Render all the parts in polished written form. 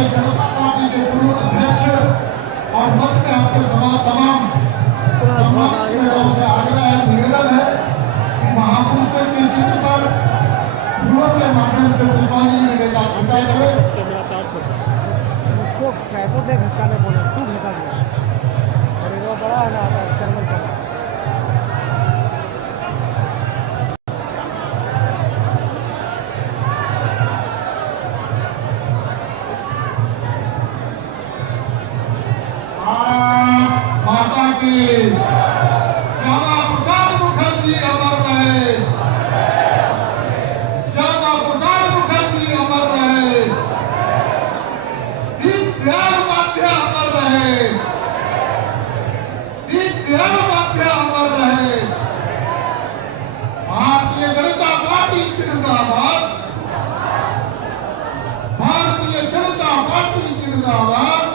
Bharatiya Janata party के पूर्व अध्यक्ष और मंच में आपके तमाम नेताओं से आग्रह है, निवेदन है कि महापुरुषों के चित्र पर फूलों के माध्यम से पुष्पांजलि देने का कृपया करें। उसको कैसे पे घसकाने बोले, तू घसा दिया और वो बड़ा है ना कर्मल का। माता की श्यामा प्रसाद मुखर्जी अमर रहे, श्यामा प्रसाद मुखर्जी अमर रहे, दीनदयाल उपाध्याय अमर रहे, दीनदयाल उपाध्याय अमर रहे। भारतीय जनता पार्टी जिंदाबाद, भारतीय जनता पार्टी जिंदाबाद,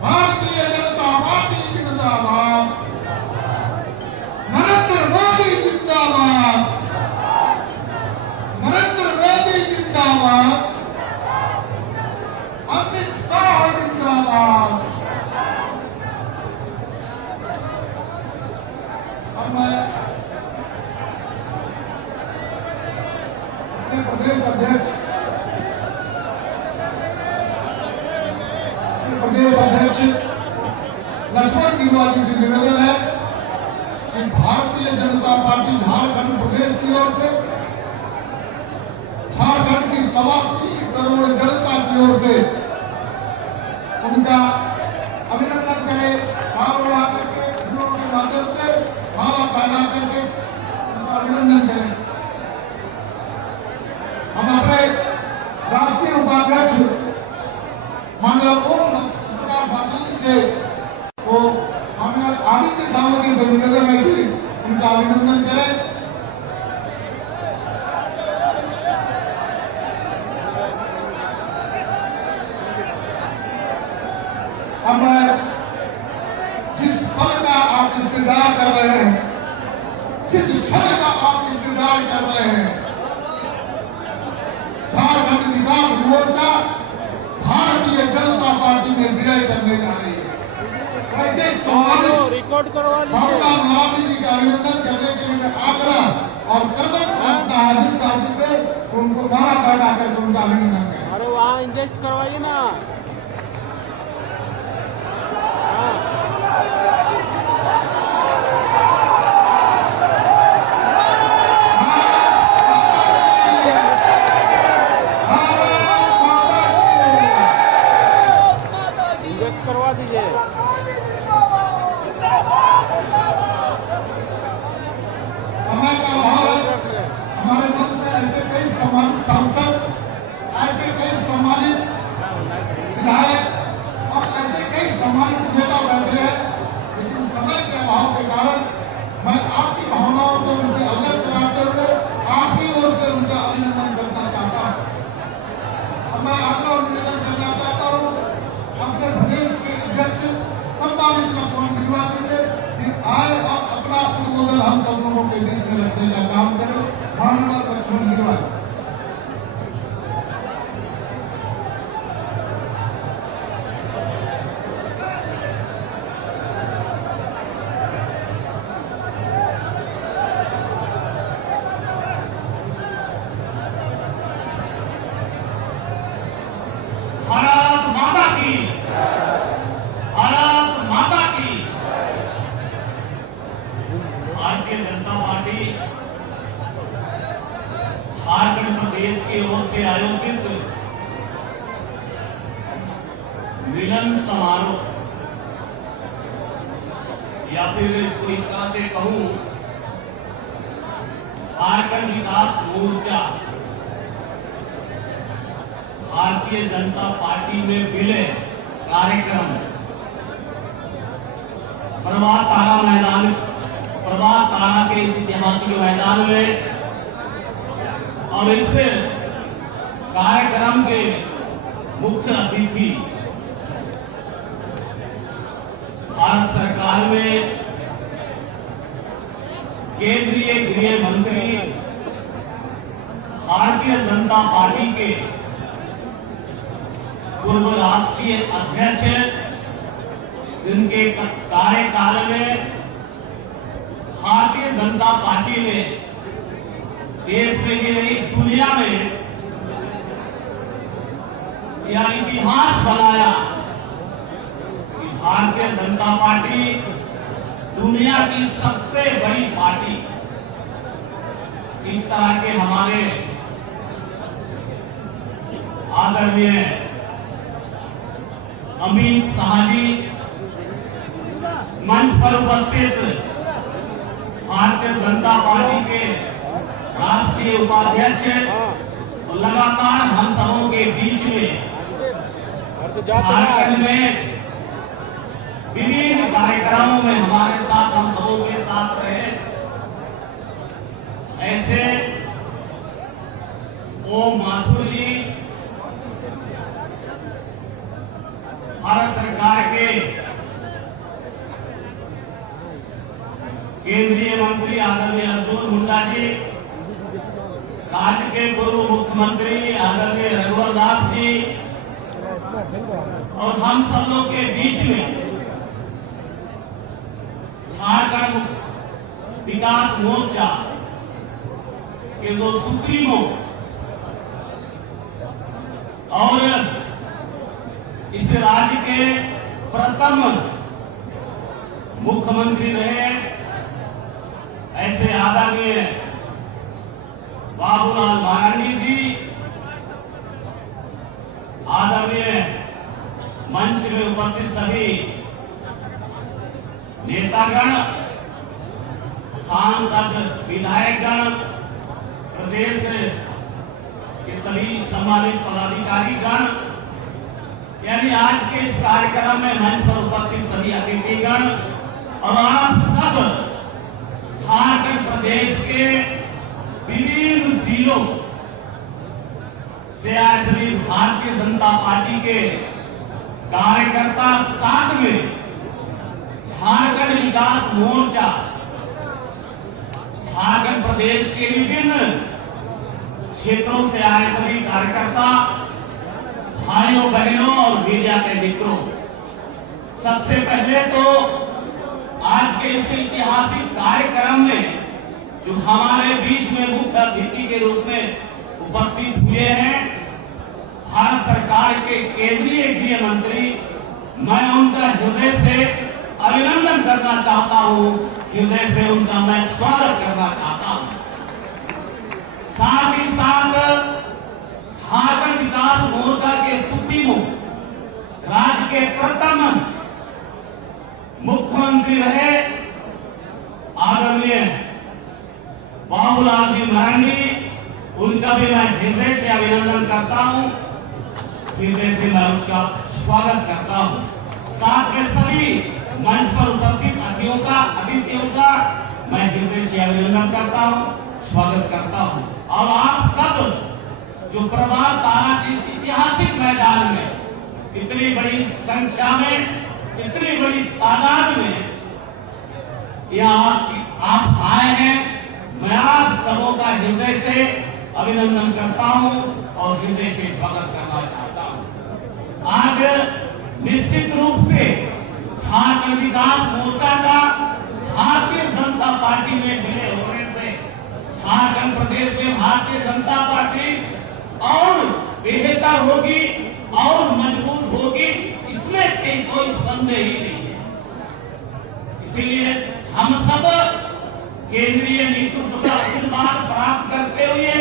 भारतीय जनता पार्टी जिंदाबाद, नरेंद्र मोदी जिंदाबाद, नरेंद्र मोदी जिंदाबाद, अमित शाह जिंदाबाद। अब मैं अपने प्रदेश अध्यक्ष लक्ष्मण गिलुआ जी से निवेदन है कि भारतीय जनता पार्टी झारखंड प्रदेश की ओर से, झारखंड की 3.25 करोड़ जनता की ओर से उनका अभिनंदन करें, भाव बढ़ा करके फूलों के माध्यम से भाव पैदा करके उनका अभिनंदन करें। हम अपने राष्ट्रीय उपाध्यक्ष माननीय ओम प्रकाश पाटिल से तो हमें आदित्य ठाकरे से निवेदन है कि उनका अभिनंदन करें। अब जिस पल का आप इंतजार कर रहे हैं, जिस क्षण का आप इंतजार कर रहे हैं, झारखंड विकास मोर्चा भारतीय जनता पार्टी में विलय करने जा रही है। ऐसे रिकॉर्ड करवा ममता मायावती जी का अभिनंदन करने के लिए आग्रह और कर्तव्य प्राप्त हाजिर पार्टी से उनको बड़ा पैदा करके उनका अभिनंदन करें। अरे वहाँ इंजेक्ट करवाइए ना। करवा दीजिए। समय का अभाव है, हमारे मंच में ऐसे कई सम्मानित सांसद, ऐसे कई सम्मानित विधायक और ऐसे कई सम्मानित नेता बैठे हैं, लेकिन समय के अभाव के कारण मैं आपकी भावनाओं को उनसे अवगत कराते हुए आपकी ओर से उनका अभिनंदन करना चाहता हूँ। अब मैं आग्रह और निवेदन करना चाहता हूँ अपने प्रदेश के अध्यक्ष सम्मानित लक्ष्मण गिलुआ जी से कि आए और अपना उद्बोधन हम सब लोगों के बीच में रखने का काम करें। माननीय लक्ष्मण गिलुआ भारत माता की, भारत माता की। भारतीय जनता पार्टी झारखंड प्रदेश की ओर से आयोजित मिलन समारोह या फिर इसको इस तरह से कहूं, झारखंड विकास मोर्चा भारतीय जनता पार्टी में विलय कार्यक्रम प्रभात तारा मैदान, प्रभात तारा के इस ऐतिहासिक मैदान में और इस कार्यक्रम के मुख्य अतिथि भारत सरकार में केंद्रीय गृह मंत्री, भारतीय जनता पार्टी के पूर्व राष्ट्रीय अध्यक्ष, जिनके कार्यकाल में भारतीय जनता पार्टी ने देश में ही नहीं दुनिया में यह इतिहास बनाया कि भारतीय जनता पार्टी दुनिया की सबसे बड़ी पार्टी। इस तरह के हमारे आदरणीय अमित शाह जी मंच पर उपस्थित भारतीय जनता पार्टी के राष्ट्रीय उपाध्यक्ष और लगातार हम सबों के बीच में झारखंड में विभिन्न कार्यक्रमों में हमारे साथ हम सबों के साथ रहे, ऐसे ओम माथुर जी भारत सरकार के केंद्रीय मंत्री आदरणीय अर्जुन मुंडा जी, राज्य के पूर्व मुख्यमंत्री आदरणीय रघुवर दास जी, और हम सब लोग के बीच में झारखंड विकास मोर्चा के दो सुप्रीमो और इस राज्य के प्रथम मुख्यमंत्री रहे ऐसे आदरणीय बाबूलाल मरांडी जी, आदरणीय मंच में उपस्थित सभी नेतागण, सांसद, विधायकगण, प्रदेश के सभी सम्मानित पदाधिकारीगण, यानी आज के इस कार्यक्रम में मंच पर उपस्थित सभी अतिथिगण और आप सब झारखंड प्रदेश के विभिन्न जिलों से आए सभी भारतीय जनता पार्टी के कार्यकर्ता, साथ में झारखंड विकास मोर्चा, झारखंड प्रदेश के विभिन्न क्षेत्रों से आए सभी कार्यकर्ता, भाइयों बहनों और मीडिया के मित्रों, सबसे पहले तो आज के इस ऐतिहासिक कार्यक्रम में जो हमारे बीच में मुख्य अतिथि के रूप में उपस्थित हुए हैं भारत सरकार के केंद्रीय गृह मंत्री, मैं उनका हृदय से अभिनंदन करना चाहता हूं, हृदय से उनका मैं स्वागत करना चाहता हूं। साथ ही साथ झारखंड विकास मोर्चा के सुप्रीमो, राज्य के प्रथम मुख्यमंत्री रहे आदरणीय बाबूलाल जी मरांडी, उनका भी मैं हृदय से अभिनंदन करता हूं, हृदय से मैं उसका स्वागत करता हूं। साथ में सभी मंच पर उपस्थित अतिथियों का मैं हृदय से अभिनंदन करता हूं, स्वागत करता हूं। और आप सब जो प्रभात तारा के इस ऐतिहासिक मैदान में इतनी बड़ी संख्या में, इतनी बड़ी तादाद में यहाँ आप आए हैं, मैं आप सबों का हृदय से अभिनंदन करता हूं और हृदय से स्वागत करना चाहता हूं। आज निश्चित रूप से झारखंड विकास मोर्चा का भारतीय जनता पार्टी में विलय होने से झारखंड प्रदेश में भारतीय जनता पार्टी और बेहतर होगी और मजबूत होगी, इसमें कोई संदेह ही नहीं है। इसीलिए हम सब केंद्रीय नेतृत्व का आशीर्वाद प्राप्त करते हुए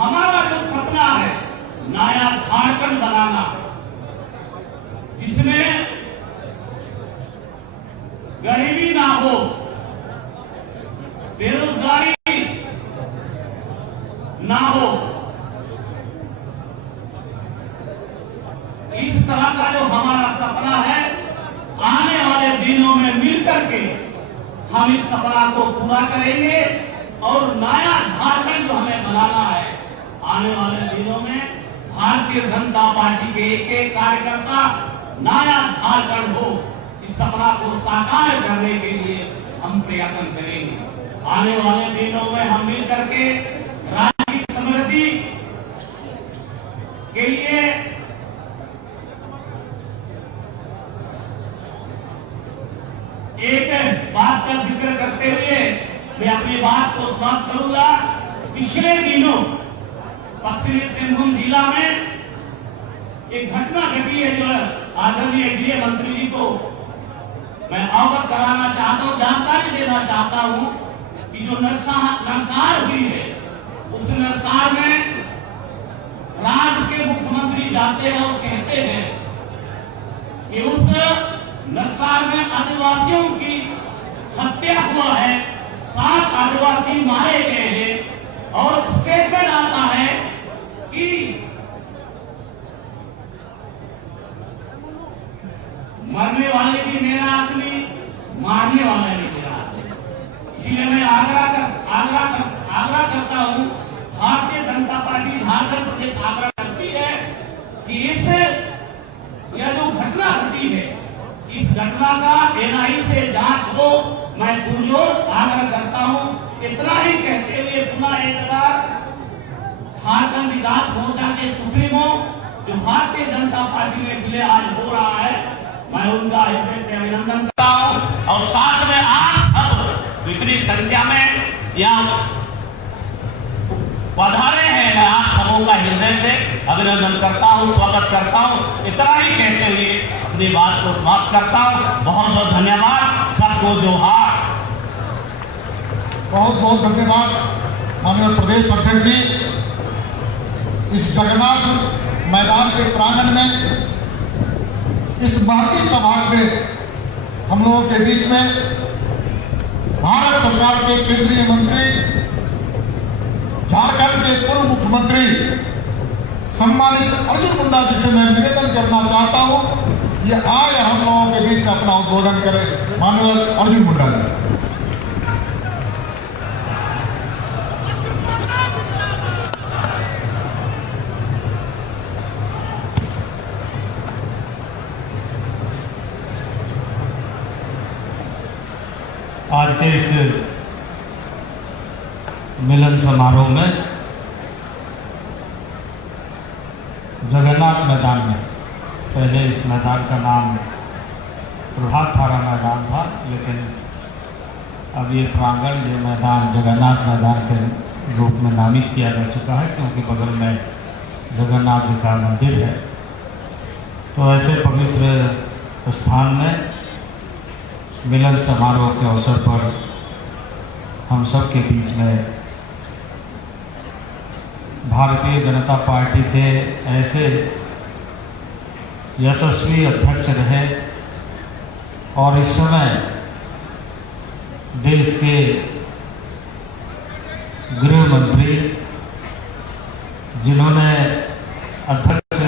हमारा जो सपना है नया झारखंड बनाना, जिसमें गरीबी ना हो, बेरोजगारी ना हो, इस तरह का जो हमारा सपना है, आने वाले दिनों में मिलकर के हम इस सपना को पूरा करेंगे और नया झारखंड जो हमें बनाना है, आने वाले दिनों में भारतीय जनता पार्टी के एक एक कार्यकर्ता नया झारखंड हो, इस सपना को साकार करने के लिए हम प्रयत्न करेंगे। आने वाले दिनों में हम मिलकर के राज्य की समृद्धि के लिए बात का जिक्र करते हुए मैं अपनी बात को समाप्त करूंगा। पिछले दिनों पश्चिमी सिंहभूम जिला में एक घटना घटी है जो आदरणीय गृह मंत्री जी को मैं अवगत कराना चाहता हूं, जानकारी देना चाहता हूं कि जो नरसार हुई है उस नरसार में राज्य के मुख्यमंत्री जाते हैं और कहते हैं कि उस नरसार में आदिवासियों की हत्या हुआ है, 7 आदिवासी मारे गए हैं और स्टेटमेंट आता है कि मरने वाले भी मेरा आदमी, मारने वाला भी मेरा आदमी। इसलिए मैं आग्रह करता हूं, भारतीय जनता पार्टी झारखंड प्रदेश आग्रह करती है कि यह जो घटना घटी है इस घटना का एनआई से जांच हो। मैं पुरजोर आग्रह करता हूं। इतना ही कहते हुए पुनः एक बार झारखंड विकास मोर्चा के सुप्रीमो जो भारतीय जनता पार्टी में विलय आज हो रहा है, मैं उनका हृदय से अभिनंदन करता हूं और साथ में आप सब इतनी संख्या में यहाँ पधारे हैं, मैं आप सबों का हृदय से अभिनंदन करता हूं, स्वागत करता हूं। इतना ही कहते हुए अपनी बात को समाप्त करता हूं। बहुत बहुत धन्यवाद, सबको जोहार। बहुत बहुत धन्यवाद माननीय प्रदेश अध्यक्ष जी। इस जगन्नाथ मैदान के प्रांगण में इस महती सभा में हम लोगों के बीच में भारत सरकार के केंद्रीय मंत्री, झारखंड के पूर्व मुख्यमंत्री सम्मानित अर्जुन मुंडा जी से मैं निवेदन करना चाहता हूं, ये आए हम लोगों के बीच में अपना उद्बोधन करें। माननीय अर्जुन मुंडा जी। आज के इस मिलन समारोह में जगन्नाथ मैदान में, पहले इस मैदान का नाम प्रभात थारा मैदान था, लेकिन अब ये प्रांगण, ये मैदान जगन्नाथ मैदान के रूप में नामित किया जा चुका है, क्योंकि बगल में जगन्नाथ जी का मंदिर है। तो ऐसे पवित्र स्थान में मिलन समारोह के अवसर पर हम सब के बीच में भारतीय जनता पार्टी के ऐसे यशस्वी अध्यक्ष रहे और इस समय देश के गृह मंत्री, जिन्होंने अध्यक्ष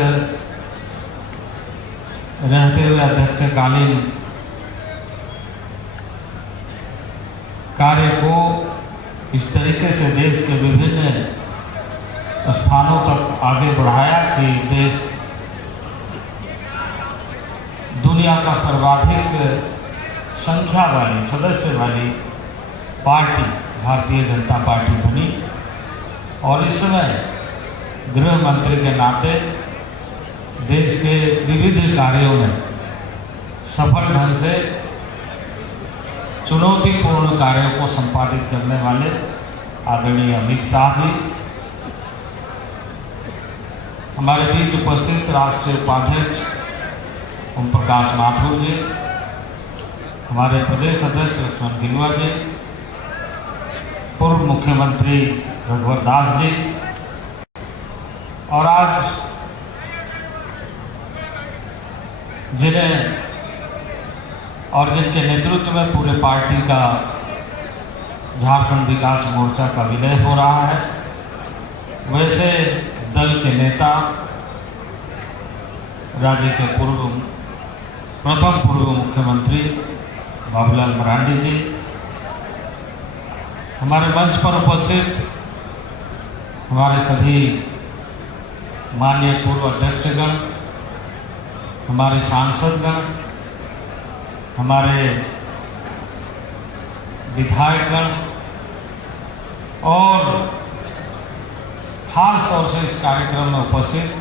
रहते हुए अध्यक्षकालीन कार्य को इस तरीके से देश के विभिन्न स्थानों तक आगे बढ़ाया कि देश दुनिया का सर्वाधिक संख्या वाली, सदस्य वाली पार्टी भारतीय जनता पार्टी बनी। और इस समय गृह मंत्री के नाते देश के विविध कार्यों में सफल ढंग से चुनौतीपूर्ण कार्यों को संपादित करने वाले आदरणीय अमित शाह जी, हमारे बीच उपस्थित राष्ट्रीय उपाध्यक्ष ओम प्रकाश माथुर जी, हमारे प्रदेश अध्यक्ष लक्ष्मण गिलुआ जी, पूर्व मुख्यमंत्री रघुवर दास जी, और आज जिन्हें और जिनके नेतृत्व में पूरे पार्टी का झारखंड विकास मोर्चा का विलय हो रहा है, वैसे दल के नेता, राज्य के प्रथम पूर्व मुख्यमंत्री बाबूलाल मरांडी जी, हमारे मंच पर उपस्थित हमारे सभी माननीय पूर्व अध्यक्षगण, हमारे सांसदगण, हमारे विधायकगण और खास तौर से इस कार्यक्रम में उपस्थित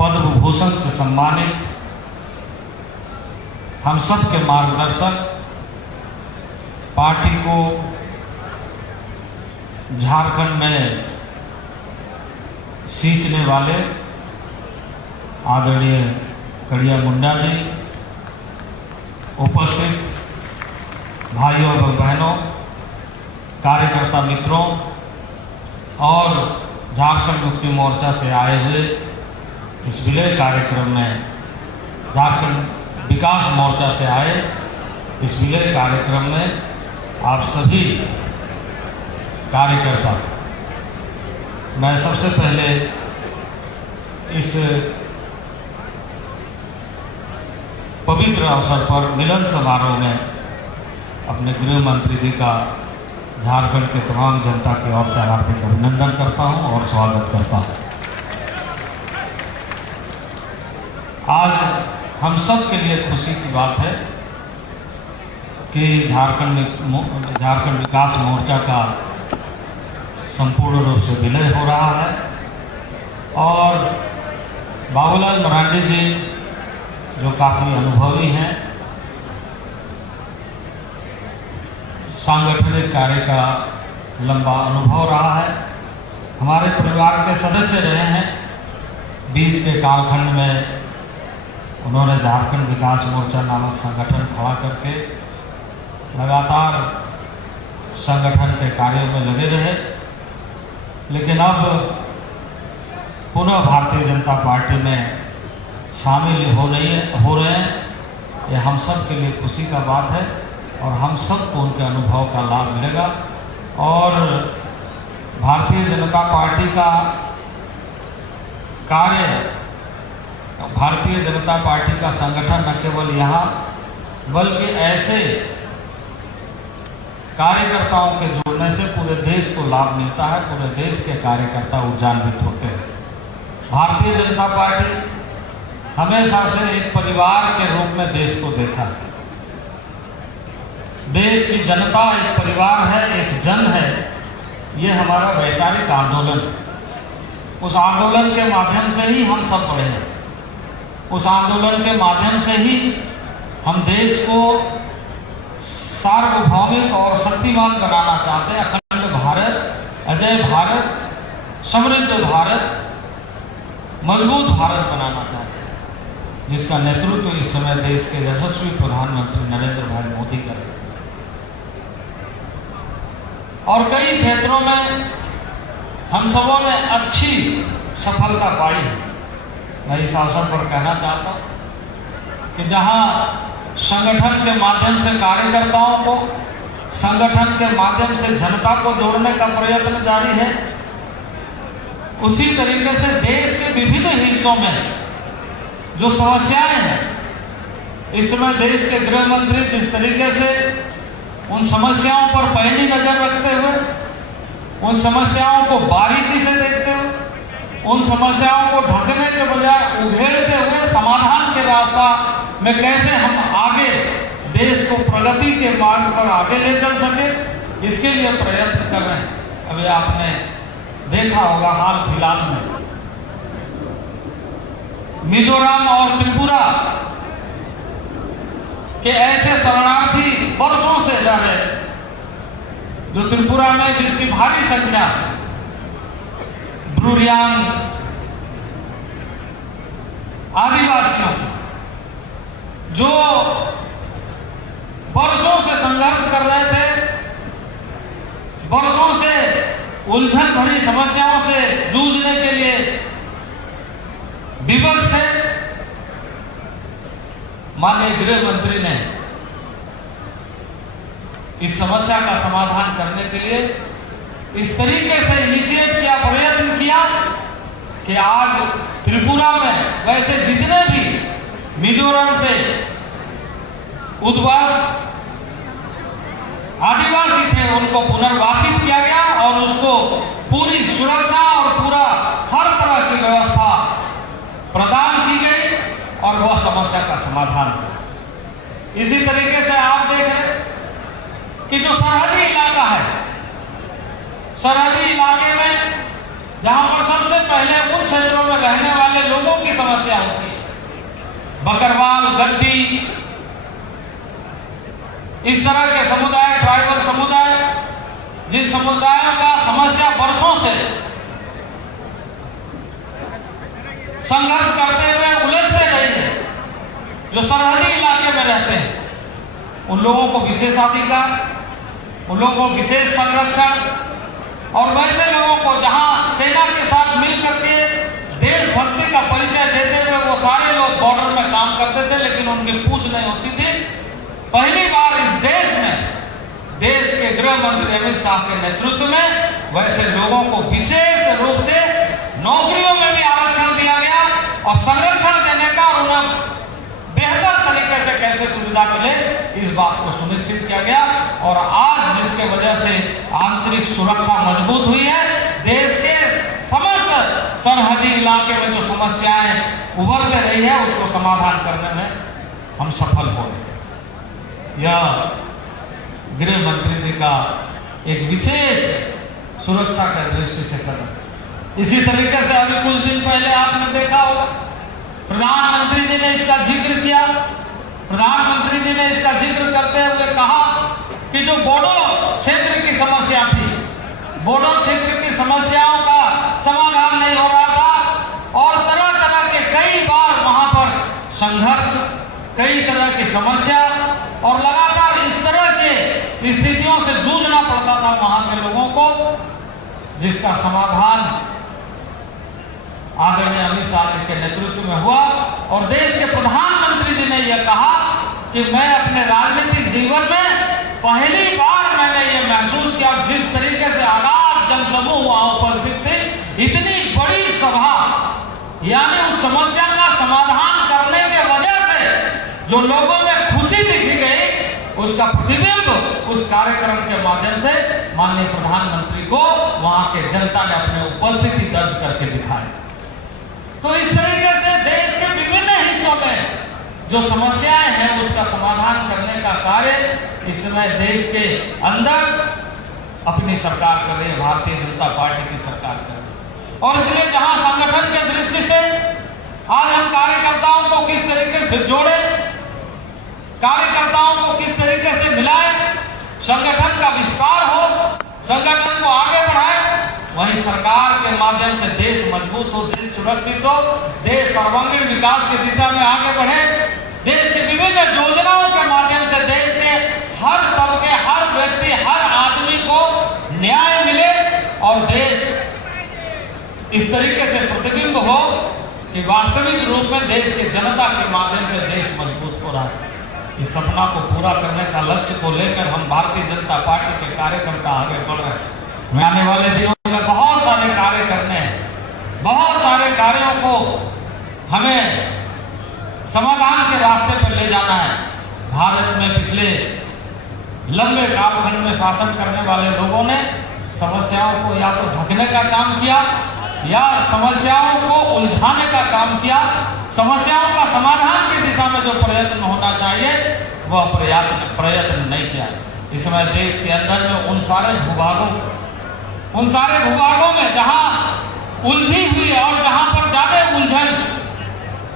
पद्म भूषण से सम्मानित हम सब के मार्गदर्शक, पार्टी को झारखंड में सींचने वाले आदरणीय कड़िया मुंडा जी, उपस्थित भाइयों और बहनों, कार्यकर्ता मित्रों और झारखंड मुक्ति मोर्चा से आए हुए इस विलय कार्यक्रम में, झारखंड विकास मोर्चा से आए इस विलय कार्यक्रम में आप सभी कार्यकर्ता, मैं सबसे पहले इस पवित्र अवसर पर मिलन समारोह में अपने गृह मंत्री जी का झारखंड के तमाम जनता की ओर से हार्दिक अभिनंदन करता हूं और स्वागत करता हूं। आज हम सब के लिए खुशी की बात है कि झारखंड विकास मोर्चा का संपूर्ण रूप से विलय हो रहा है और बाबूलाल मरांडी जी जो काफी अनुभवी हैं, सांगठनिक कार्य का लंबा अनुभव रहा है, हमारे परिवार के सदस्य रहे हैं। बीच के कालखंड में उन्होंने झारखंड विकास मोर्चा नामक संगठन खड़ा करके लगातार संगठन के कार्यों में लगे रहे, लेकिन अब पुनः भारतीय जनता पार्टी में शामिल हो रहे हैं। ये हम सब के लिए खुशी का बात है और हम सबको उनके अनुभव का लाभ मिलेगा और भारतीय जनता पार्टी का कार्य, भारतीय जनता पार्टी का संगठन न केवल यहाँ बल्कि ऐसे कार्यकर्ताओं के जुड़ने से पूरे देश को लाभ मिलता है, पूरे देश के कार्यकर्ता ऊर्जान्वित होते हैं। भारतीय जनता पार्टी हमेशा से एक परिवार के रूप में देश को देखा है। देश की जनता एक परिवार है, एक जन है। ये हमारा वैचारिक आंदोलन, उस आंदोलन के माध्यम से ही हम सब बढ़े हैं। उस आंदोलन के माध्यम से ही हम देश को सार्वभौमिक और शक्तिमान बनाना चाहते हैं। अखंड भारत, अजय भारत, समृद्ध भारत, मजबूत भारत बनाना चाहते हैं, जिसका नेतृत्व इस समय देश के यशस्वी प्रधानमंत्री नरेंद्र भाई मोदी कर रहे हैं। और कई क्षेत्रों में हम सबों ने अच्छी सफलता पाई है। मैं इस अवसर पर कहना चाहता हूं कि जहां संगठन के माध्यम से कार्यकर्ताओं को, संगठन के माध्यम से जनता को जोड़ने का प्रयत्न जारी है, उसी तरीके से देश के विभिन्न हिस्सों में जो समस्याएं हैं, इस समय देश के गृह मंत्री जिस तरीके से उन समस्याओं पर पैनी नजर रखते हुए, उन समस्याओं को बारीकी से देखते हुए, उन समस्याओं को ढकने के बजाय उघेड़ते हुए समाधान के रास्ता में कैसे हम आगे देश को प्रगति के मार्ग पर आगे ले चल सके, इसके लिए प्रयत्न कर रहे हैं। अभी आपने देखा होगा हाल फिलहाल में मिजोरम और त्रिपुरा के ऐसे शरणार्थी वर्षों से रह रहे, जो त्रिपुरा में जिसकी भारी संख्या ब्रूरियांग आदिवासियों, जो वर्षों से संघर्ष कर रहे थे, वर्षों से उलझन भरी समस्याओं से जूझने के लिए विवश थे। माननीय गृह मंत्री ने इस समस्या का समाधान करने के लिए इस तरीके से इनिशिएट किया, प्रयत्न किया कि आज त्रिपुरा में वैसे जितने भी मिजोरम से उद्वास आदिवासी थे उनको पुनर्वासित किया गया और उसको पूरी सुरक्षा और पूरा हर तरह की व्यवस्था प्रदान की गई और वह समस्या का समाधान हुआ। इसी तरीके से आप देख रहे कि जो सरहदी इलाका है, सरहदी इलाके में जहां पर सबसे पहले उन क्षेत्रों में रहने वाले लोगों की समस्या होती है, बकरवाल, गद्दी, इस तरह के समुदाय, ट्राइबल समुदाय, जिन समुदायों का समस्या वर्षों से संघर्ष करते हुए उलझते रहे हैं, जो सरहदी इलाके में रहते हैं, उन लोगों को विशेषाधिकार, उन लोगों को विशेष संरक्षण, और वैसे लोगों को जहां सेना के साथ मिल करके देशभक्ति का परिचय देते हुए वो सारे लोग बॉर्डर में काम करते थे, लेकिन उनकी पूछ नहीं होती थी। पहली बार इस देश में देश के गृह मंत्री अमित शाह के नेतृत्व में वैसे लोगों को विशेष रूप से नौकरियों में भी आरक्षण दिया गया और संरक्षण देने का और उन्हें बेहतर तरीके से कैसे सुविधा मिले इस बात को सुनिश्चित किया गया। और आज जिसके वजह से आंतरिक सुरक्षा मजबूत हुई है, देश के समस्त सरहदी इलाके में जो समस्याएं उभर के रही है उसको समाधान करने में हम सफल हो रहे। यह गृह मंत्री जी का एक विशेष सुरक्षा की दृष्टि से कदम। इसी तरीके से अभी कुछ दिन पहले आपने देखा होगा, प्रधानमंत्री जी ने इसका जिक्र किया। प्रधानमंत्री जी ने इसका जिक्र करते हुए कहा कि जो बोडो क्षेत्र की समस्या थी, बोडो क्षेत्र की समस्याओं का समाधान नहीं हो रहा था और तरह तरह के कई बार वहां पर संघर्ष, कई तरह की समस्या और लगातार इस तरह के स्थितियों से जूझना पड़ता था वहां के लोगों को, जिसका समाधान आदरणीय अमित शाह जी के नेतृत्व में हुआ। और देश के प्रधानमंत्री जी ने यह कहा कि मैं अपने राजनीतिक जीवन में पहली बार मैंने ये महसूस किया, जिस तरीके से आगाध जनसमूह वहां उपस्थित थे, इतनी बड़ी सभा, यानी उस समस्या का समाधान करने के वजह से जो लोगों में खुशी दिखी गई, उसका प्रतिबिंब उस कार्यक्रम के माध्यम से माननीय प्रधानमंत्री को वहां के जनता ने अपने उपस्थिति दर्ज करके दिखाई। तो इस तरीके से देश के विभिन्न हिस्सों में जो समस्याएं हैं उसका समाधान करने का कार्य इस समय देश के अंदर अपनी सरकार कर रही है, भारतीय जनता पार्टी की सरकार कर रही है। और इसलिए जहां संगठन के दृष्टि से आज हम कार्यकर्ताओं को किस तरीके से जोड़े, कार्यकर्ताओं को किस तरीके से मिलाए, संगठन का विस्तार हो, संगठन को आगे बढ़ाए, वहीं सरकार के माध्यम से देश मजबूत हो, देश सुरक्षित हो, देश सर्वांगीण विकास की दिशा में आगे बढ़े, देश की विभिन्न योजनाओं के माध्यम से देश के हर तबके, हर व्यक्ति, हर आदमी को न्याय मिले और देश इस तरीके से प्रतिबिंब हो कि वास्तविक रूप में देश की जनता के माध्यम से देश मजबूत हो रहा है। इस सपना को पूरा करने का लक्ष्य को लेकर हम भारतीय जनता पार्टी के कार्यकर्ता आगे बढ़ रहे हैं। आने वाले दिनों में बहुत सारे कार्य करने हैं, बहुत सारे कार्यों को हमें समाधान के रास्ते पर ले जाना है। भारत में पिछले लंबे कालखंड में शासन करने वाले लोगों ने समस्याओं को या तो ढकने का काम किया या समस्याओं को उलझाने का काम किया। समस्याओं का समाधान की दिशा में जो प्रयत्न होना चाहिए वह प्रयत्न नहीं किया। इस समय देश के अंदर में उन सारे भूभागों में जहां उलझी हुई है और जहां पर ज्यादा उलझन,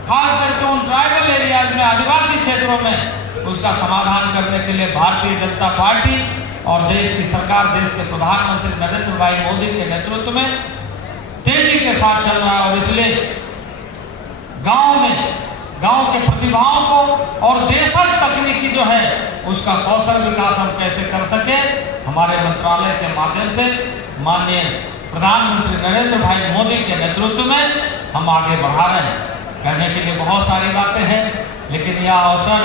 खास करके उन ट्राइबल एरियाज में, आदिवासी क्षेत्रों में, उसका समाधान करने के लिए भारतीय जनता पार्टी और देश की सरकार, देश के प्रधानमंत्री नरेंद्र भाई मोदी के नेतृत्व में तेजी के साथ चल रहा है। और इसलिए गांव के प्रतिभाओं को और देशज तकनीकी जो है उसका कौशल विकास हम कैसे कर सके, हमारे मंत्रालय के माध्यम से माननीय प्रधानमंत्री नरेंद्र भाई मोदी के नेतृत्व में हम आगे बढ़ा रहे हैं। कहने के लिए बहुत सारी बातें हैं, लेकिन यह अवसर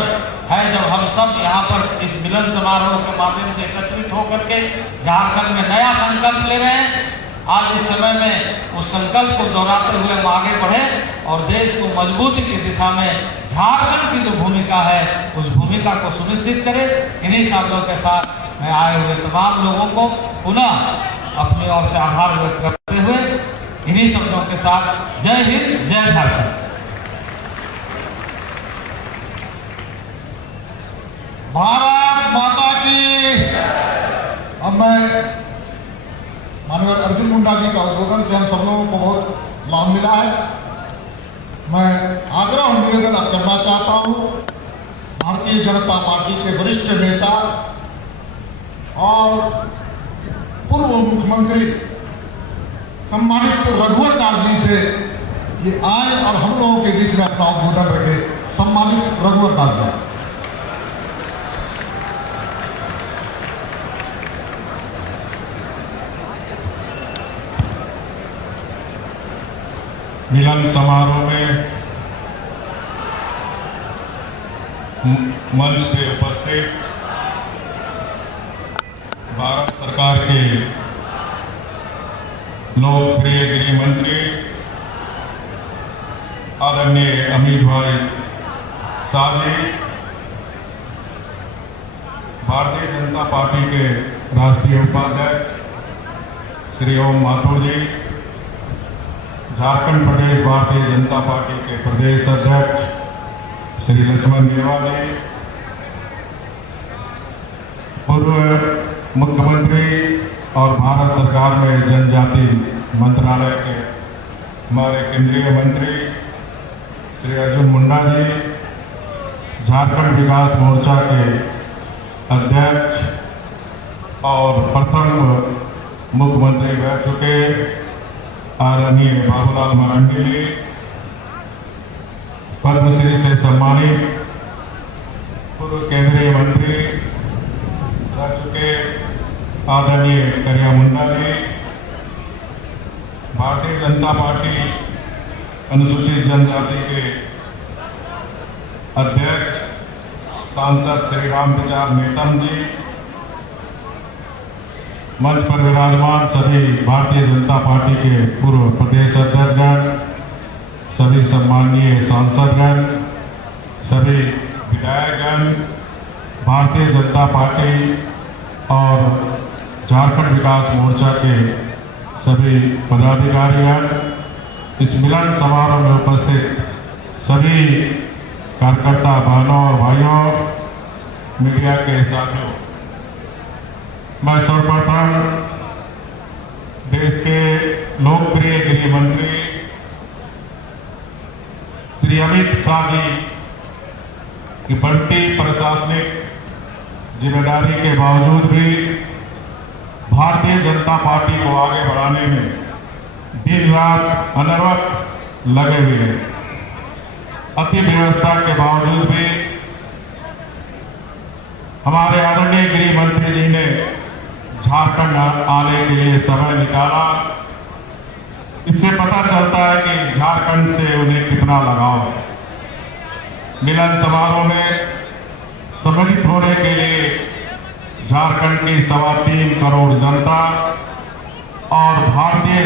है जब हम सब यहाँ पर इस मिलन समारोह के माध्यम से एकत्रित होकर के झारखंड में नया संकल्प ले रहे हैं। आज इस समय में उस संकल्प को दोहराते हुए हम आगे बढ़े और देश को मजबूती की दिशा में झारखंड की जो भूमिका है उस भूमिका को सुनिश्चित करें। इन्हीं शब्दों के साथ मैं आए हुए तमाम लोगों को पुनः अपनी ओर से आभार व्यक्त करते हुए इन्हीं शब्दों के साथ जय हिंद, जय झारखंड। भारत माता की। अब मैं माननीय अर्जुन मुंडा जी का उद्बोधन से हम सब लोगों को बहुत लाभ मिला है। मैं आग्रह और निवेदन करना चाहता हूँ भारतीय जनता पार्टी के वरिष्ठ नेता और पूर्व मुख्यमंत्री सम्मानित रघुवर दास जी से ये आए और हम लोगों के बीच में अपना उद्बोधन रखे। सम्मानित रघुवर दास जी। मिलन समारोह में मंच पे उपस्थित भारत सरकार के लोकप्रिय गृह मंत्री आदरणीय अमित भाई शाह जी, भारतीय जनता पार्टी के राष्ट्रीय उपाध्यक्ष श्री ओम माथुर जी, झारखंड प्रदेश भारतीय जनता पार्टी के प्रदेश अध्यक्ष श्री लक्ष्मण देवा जी, पूर्व मुख्यमंत्री और भारत सरकार में जनजाति मंत्रालय के हमारे केंद्रीय मंत्री श्री अर्जुन मुंडा जी, झारखंड विकास मोर्चा के अध्यक्ष और प्रथम मुख्यमंत्री रह चुके आदरणीय बाबूलाल मरांडी जी, पद्मश्री से सम्मानित पूर्व केंद्रीय मंत्री रह चुके आदरणीय करिया मुंडा जी, भारतीय जनता पार्टी अनुसूचित जनजाति के अध्यक्ष सांसद श्री राम विचार नेतम जी, मंच पर विराजमान सभी भारतीय जनता पार्टी के पूर्व प्रदेश अध्यक्षगण, सभी सम्माननीय सांसदगण, सभी विधायकगण, भारतीय जनता पार्टी और झारखंड विकास मोर्चा के सभी पदाधिकारीगण, इस मिलन समारोह में उपस्थित सभी कार्यकर्ता बहनों और भाइयों, मीडिया के साथियों, मैं सर्वप्रथम देश के लोकप्रिय गृह मंत्री श्री अमित शाह जी की बढ़ती प्रशासनिक जिम्मेदारी के बावजूद भी भारतीय जनता पार्टी को आगे बढ़ाने में दिन रात अनवरत लगे हुए हैं। अति व्यवस्था के बावजूद भी हमारे आदरणीय गृह मंत्री जी ने झारखंड आने के लिए समय निकाला। इससे पता चलता है कि झारखंड से उन्हें कितना लगाव है। मिलन समारोह में सम्मिलित होने के लिए झारखंड की 3.25 करोड़ जनता और भारतीय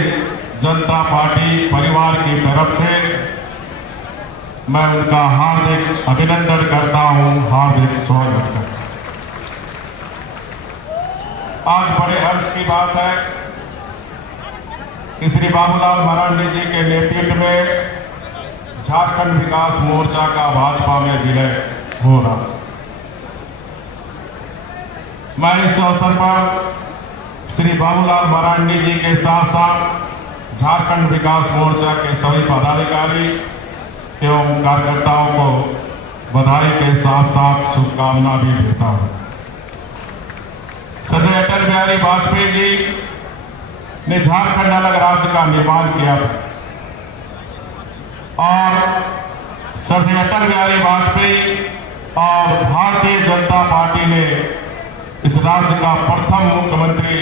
जनता पार्टी परिवार की तरफ से मैं उनका हार्दिक अभिनंदन करता हूं, हार्दिक स्वागत करता हूं। आज बड़े हर्ष की बात है कि श्री बाबूलाल मरांडी जी के नेतृत्व में झारखंड विकास मोर्चा का भाजपा में विलय हो रहा है। मैं इस अवसर पर श्री बाबूलाल मरांडी जी के साथ साथ झारखंड विकास मोर्चा के सभी पदाधिकारी एवं कार्यकर्ताओं को बधाई के साथ साथ शुभकामना भी देता हूं। श्री अटल बिहारी वाजपेयी जी ने झारखंड अलग राज्य का निर्माण किया और श्री अटल बिहारी वाजपेयी और भारतीय जनता पार्टी ने इस राज्य का प्रथम मुख्यमंत्री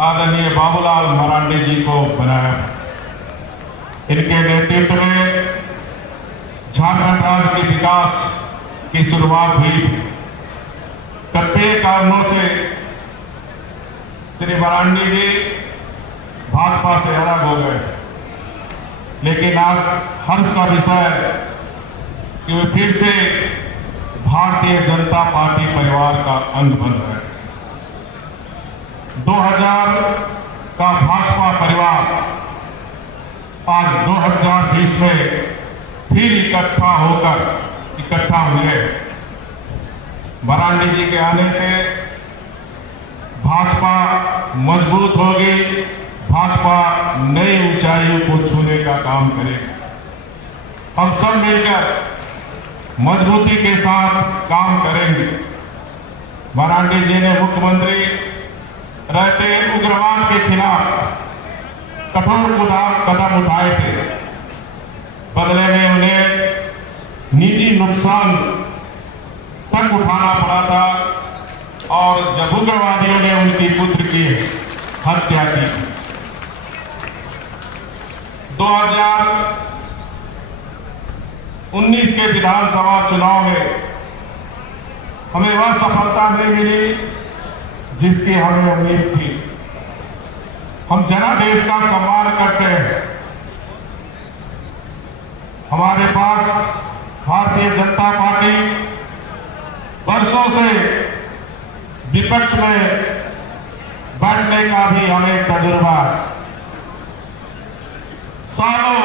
आदरणीय बाबूलाल मरांडी जी को बनाया। इनके नेतृत्व में झारखंड राज्य के विकास की शुरुआत हुई। कई कारणों से श्री मरांडी जी भाजपा से अलग हो गए, लेकिन आज हर्ष का विषय है कि वे फिर से भारतीय जनता पार्टी परिवार का अंग बन रहे। 2000 का भाजपा परिवार आज 2020 में फिर इकट्ठा हुए। मरांडी जी के आने से भाजपा मजबूत होगी, भाजपा नई ऊंचाइयों को छूने का काम करेगी। हम सब मिलकर मजबूती के साथ काम करेंगे। मरांडी जी ने मुख्यमंत्री रहते उग्रवाद के खिलाफ कठोर कदम उठाए थे। बदले में उन्हें निजी नुकसान तक उठाना पड़ा था और जब उग्रवादियों ने उनकी पुत्र की हत्या की। 2019 के विधानसभा चुनाव में हमें वह सफलता नहीं मिली जिसकी हमें उम्मीद थी। हम जनादेश का सम्मान करते हैं। हमारे पास भारतीय जनता पार्टी वर्षों से विपक्ष में बैठने का भी हमें तजुर्बा है। सालों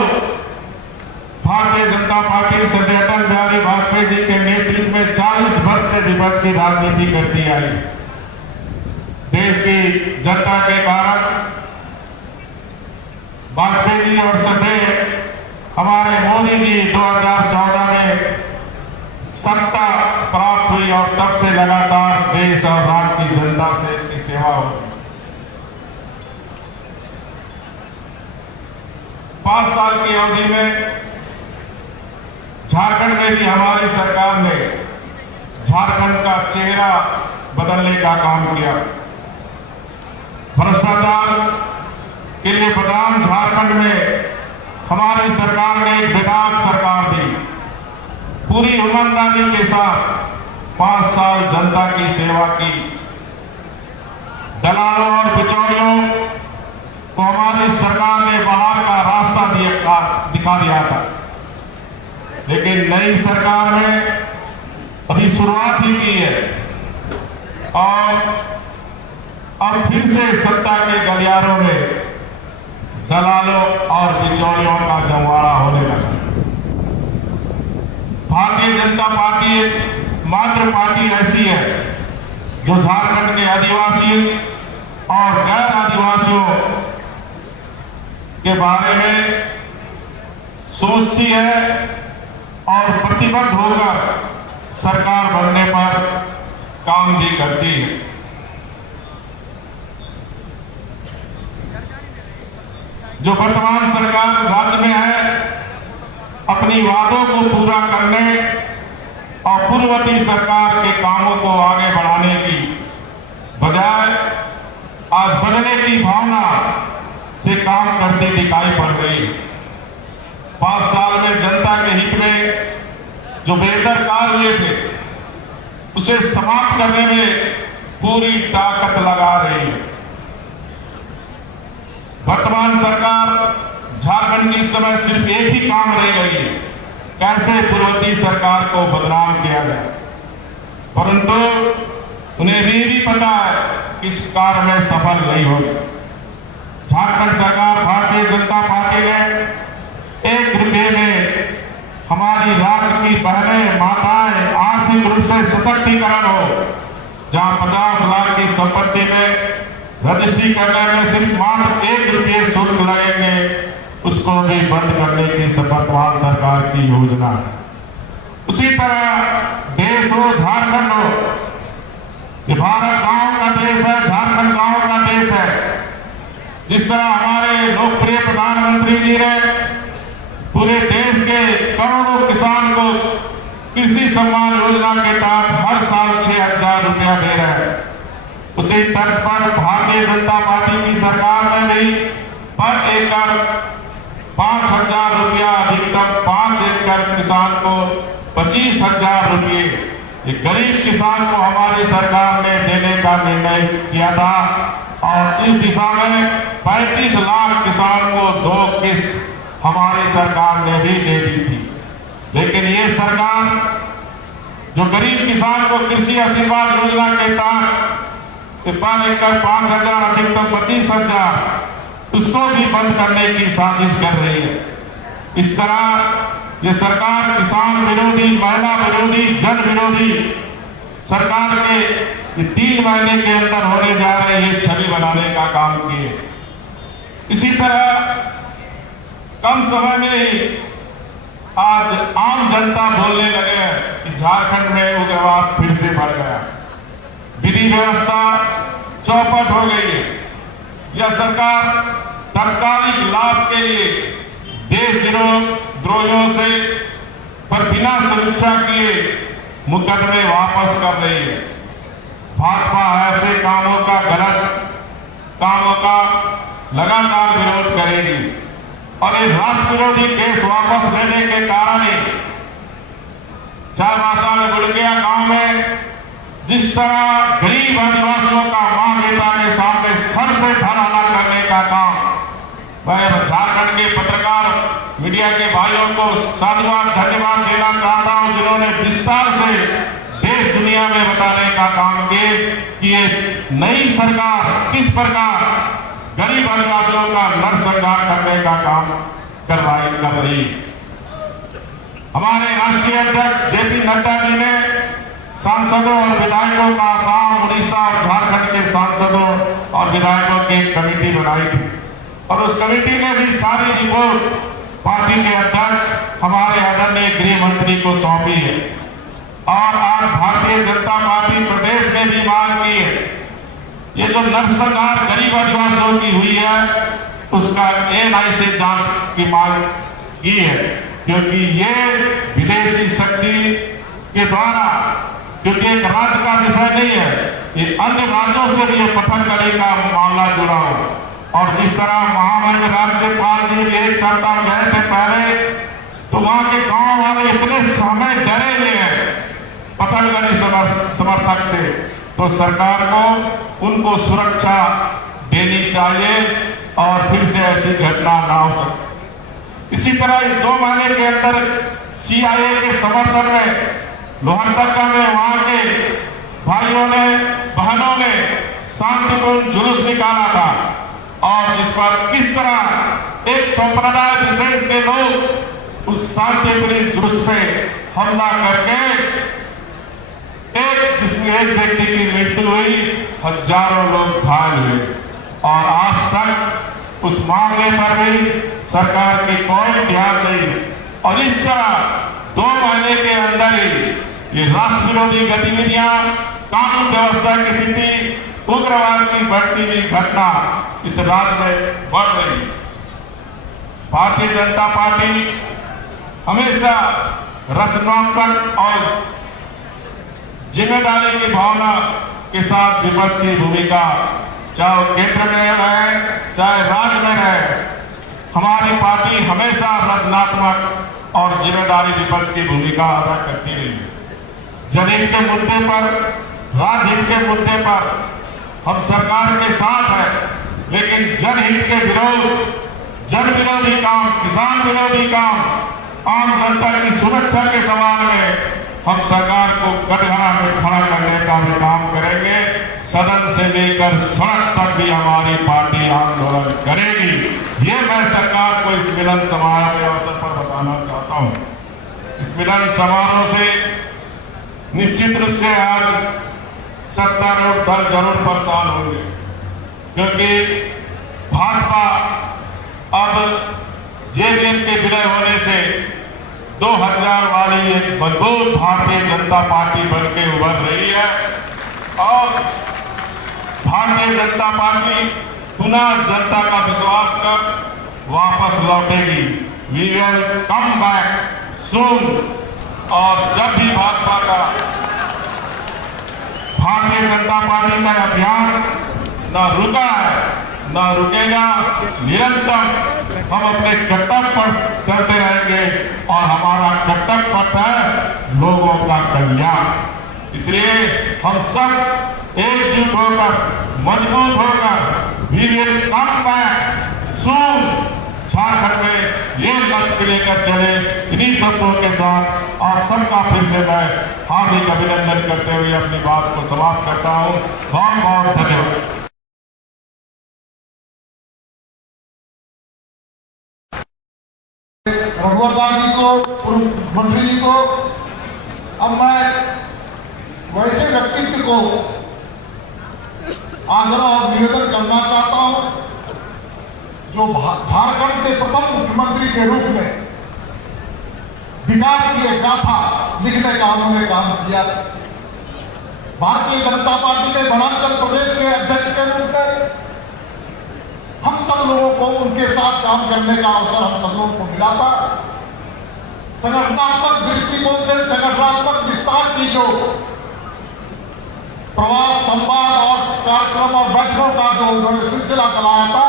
भारतीय जनता पार्टी श्री अटल बिहारी वाजपेयी जी के नेतृत्व में 40 वर्ष से विपक्ष की राजनीति करती आई। देश की जनता के कारण वाजपेयी जी और सदैव हमारे मोदी जी 2014 में सत्ता प्राप्त हुई और तब से लगातार देश और राज्य की जनता से की सेवा हो। 5 साल की अवधि में झारखंड में भी हमारी सरकार ने झारखंड का चेहरा बदलने का काम किया। भ्रष्टाचार के लिए बदनाम झारखंड में हमारी सरकार ने एक विधायक सरकार दी। पूरी ईमानदारी के साथ 5 साल जनता की सेवा की। दलालों और बिचौलियों को हमारी सरकार ने बाहर का रास्ता दिखा दिया था, लेकिन नई सरकार ने अभी शुरुआत ही की है और अब फिर से सत्ता के गलियारों में दलालों और बिचौलियों का जमवाड़ा होने लगा। भारतीय जनता पार्टी एक मात्र पार्टी ऐसी है जो झारखंड के आदिवासी और गैर आदिवासियों के बारे में सोचती है और प्रतिबद्ध होकर सरकार बनने पर काम भी करती है। जो वर्तमान सरकार राज्य में है, अपनी वादों को पूरा करने और पूर्ववर्ती सरकार के कामों को आगे बढ़ाने की बजाय आज बदलने की भावना से काम करती दिखाई पड़ रही। 5 साल में जनता के हित में जो बेहतर कार्य हुए थे उसे समाप्त करने में पूरी ताकत लगा रही है। वर्तमान सरकार झारखंड की इस समय सिर्फ एक ही काम रह गई है, कैसे पूर्ववर्ती सरकार को बदनाम किया जाए, परंतु उन्हें ये भी पता है कि इस कार्य में सफल नहीं होगी। झारखंड सरकार भारतीय जनता पार्टी ने 1 रुपये में हमारी राज्य की बहनें माताएं आर्थिक रूप से सशक्तिकरण हो, जहां 50 लाख की संपत्ति में रजिस्ट्री करने में सिर्फ मात्र 1 रुपये शुल्क लगेंगे, उसको भी बंद करने की वर्तमान सरकार की योजना है। उसी तरह देश हो, झारखंड हो, ये भारत गांव का देश है, झारखंड गांव का देश है। जिस तरह हमारे लोकप्रिय प्रधानमंत्री जी ने पूरे देश के करोड़ों किसान को कृषि सम्मान योजना के तहत हर साल 6,000 रुपया दे रहे हैं, उसी तर्ज पर भारतीय जनता पार्टी की सरकार ने भी पर एकड़ 5,000 रुपया, अधिकतम 5 एकड़ किसान को 25,000 रुपये, एक गरीब किसान को हमारी सरकार ने देने का निर्णय किया था और इस दिशा में 35 लाख किसान को 2 किस्त हमारी सरकार ने भी दे दी थी। लेकिन ये सरकार जो गरीब किसान को कृषि आशीर्वाद योजना के तहत पर एकड़ 5,000, अधिकतम 25,000, उसको भी बंद करने की साजिश कर रही है। इस तरह ये सरकार किसान विरोधी, महिला विरोधी, जन विरोधी सरकार के ये 3 महीने के अंदर होने जा रहे ये छवि बनाने का काम किए। इसी तरह कम समय में ही आज आम जनता बोलने लगे हैं कि झारखंड में उग्रवाद फिर से बढ़ गया, विधि व्यवस्था चौपट हो गई है। यह सरकार तात्कालिक लाभ के लिए देशद्रोहियों से पर बिना समीक्षा किए मुकदमे वापस कर रही है। भाजपा ऐसे कामों का लगातार विरोध करेगी और ये राष्ट्र विरोधी केस वापस लेने के कारण ही चाईबासा में गुड़गिया गांव में जिस तरह गरीब आदिवासियों का मां बेटा के सामने सर से धड़ अलग करने का काम, मैं झारखंड के पत्रकार मीडिया के भाइयों को साधुवाद धन्यवाद देना चाहता हूं, जिन्होंने विस्तार से देश दुनिया में बताने का काम किए कि ये नई सरकार किस प्रकार गरीब आदिवासियों का नरसंहार करने का काम कर रही। हमारे राष्ट्रीय अध्यक्ष जेपी नड्डा जी ने सांसदों और विधायकों का आसाम, उड़ीसा और झारखंड के सांसदों और विधायकों की एक कमेटी बनाई थी और उस कमेटी ने भी सारी रिपोर्ट पार्टी के अध्यक्ष हमारे आदरणीय गृह मंत्री को सौंपी है। और आज भारतीय जनता पार्टी प्रदेश ने भी मांग की है, ये जो नरसंहार गरीब आदिवासियों की हुई है उसका एएनआई से जांच की मांग की है, क्योंकि ये विदेशी शक्ति के द्वारा, क्योंकि एक राज्य का विषय नहीं है, ये अन्य राज्यों से भी ये पत्थरगड़ी का मामला जुड़ा हो। और जिस तरह महामहिम राज्यपाल जी एक सप्ताह गए थे पहले, तो वहां के गांव वाले इतने समय डरे हुए हैं पत्थरगड़ी समर्थक से, तो सरकार को उनको सुरक्षा देनी चाहिए और फिर से ऐसी घटना ना हो सके। इसी तरह 2 महीने के अंदर सीआईए के समर्थन में लोहरदगा में वहां के भाइयों ने, बहनों ने शांतिपूर्ण जुलूस निकाला था और जिस पर किस तरह एक संप्रदाय विशेष के लोग उस शांतिपूर्ण जुलूस पे हमला करके जिसमें एक व्यक्ति की मृत्यु हुई, हजारों लोग घायल हुए और आज तक उस मामले पर भी सरकार की कोई ध्यान नहीं। और इस तरह 2 महीने के अंदर ही ये राष्ट्र विरोधी गतिविधियां, कानून व्यवस्था की स्थिति, उग्रवाद की बढ़ती हुई घटना इस राज्य में बढ़ रही। भारतीय जनता पार्टी हमेशा रचनात्मक और जिम्मेदारी की भावना के साथ विपक्ष की भूमिका, चाहे केंद्र में रहे चाहे राज्य में रहे, हमारी पार्टी हमेशा रचनात्मक और जिम्मेदारी विपक्ष की भूमिका अदा करती रही। जनहित के मुद्दे पर, राजहित के मुद्दे पर हम सरकार के साथ हैं, लेकिन जनहित के विरोध, जन विरोधी काम, किसान विरोधी काम, आम जनता की सुरक्षा के सवाल में हम सरकार को कटघरा में खड़ा करने का भी काम करेंगे। सदन से लेकर सड़क तक भी हमारी पार्टी आंदोलन करेगी। ये मैं सरकार को इस मिलन समारोह के अवसर पर बताना चाहता हूं। इस मिलन समारोह से निश्चित रूप से आज सत्तारूढ़ दल जरूर परेशान होंगे, क्योंकि भाजपा अब जेडीएम के विलय होने से 2000 वाली एक मजबूत भारतीय जनता पार्टी बनके उभर रही है और भारतीय जनता पार्टी पुनः जनता का विश्वास कर वापस लौटेगी। We will come back soon. और जब भी भाजपा का, भारतीय जनता पार्टी का अभियान न रुका है न रुकेगा, निरंतर हम अपने कर्तव्य पर चलते रहेंगे और हमारा कर्तव्य पथ है लोगों का कल्याण। इसलिए हम सब एकजुट होकर, मजबूत होकर we will come back soon, Jharkhand में ये लक्ष्य लेकर चले। इन्हीं शब्दों के साथ आप सबका फिर से मैं हार्दिक अभिनंदन करते हुए अपनी बात को समाप्त करता हूं। बहुत बहुत धन्यवाद। रघुवर जी को, पूर्व मुख्यमंत्री जी को, अब मैं वैसे व्यक्तित्व को आग्रह और निवेदन करना चाहता हूं जो झारखंड के प्रथम मुख्यमंत्री के रूप में विकास की एक गाथा लिखने का उन्होंने काम किया। भारतीय जनता पार्टी के वनांचल प्रदेश के अध्यक्ष के रूप में हम सब लोगों को उनके साथ काम करने का अवसर हम सब लोगों को मिला था। संगठनात्मक दृष्टिकोण से संगठनात्मक विस्तार की जो प्रवास, संवाद और कार्यक्रम और बैठकों का जो उन्होंने सिलसिला चलाया था,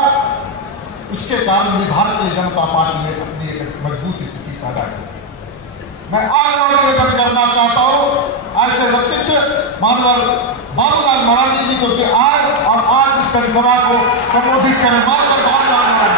उसके कारण भी भारतीय जनता पार्टी ने अपनी एक मजबूत स्थिति पैदा की। मैं आज और निवेदन करना चाहता हूं ऐसे व्यक्तित्व मानवर बाबूलाल मरांडी जी को कि आज और आज इस जनसभा को संबोधित करें। मानवर बाबूलाल मरांडी।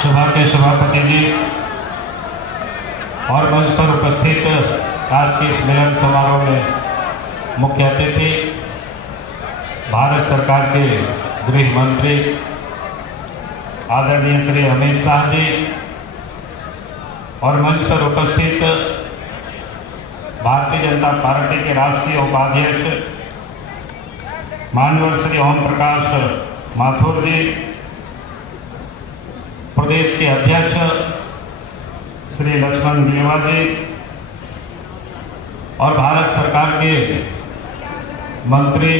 सभा के सभापति जी और मंच पर उपस्थित आज के इस मिलन समारोह में मुख्य अतिथि भारत सरकार के गृह मंत्री आदरणीय श्री अमित शाह जी और मंच पर उपस्थित भारतीय जनता पार्टी के राष्ट्रीय उपाध्यक्ष माननीय श्री ओम प्रकाश माथुर जी, प्रदेश के अध्यक्ष श्री लक्ष्मण गिलवा जी और भारत सरकार के मंत्री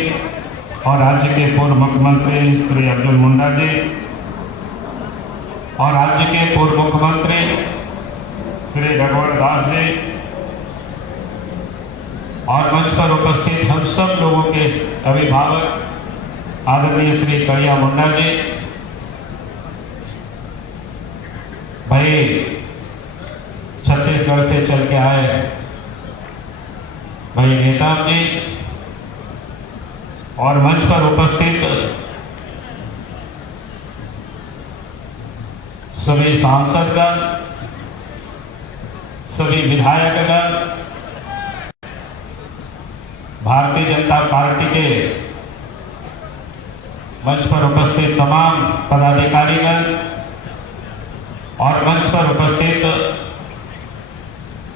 और राज्य के पूर्व मुख्यमंत्री श्री अर्जुन मुंडा जी और राज्य के पूर्व मुख्यमंत्री श्री रघुवर दास जी और मंच पर उपस्थित हम सब लोगों के अभिभावक आदरणीय श्री करिया मुंडा जी, भाई छत्तीसगढ़ से चल के आए भाई नेता जी और मंच पर उपस्थित सभी सांसदगण, सभी विधायकगण, भारतीय जनता पार्टी के मंच पर उपस्थित तमाम पदाधिकारीगण और मंच पर उपस्थित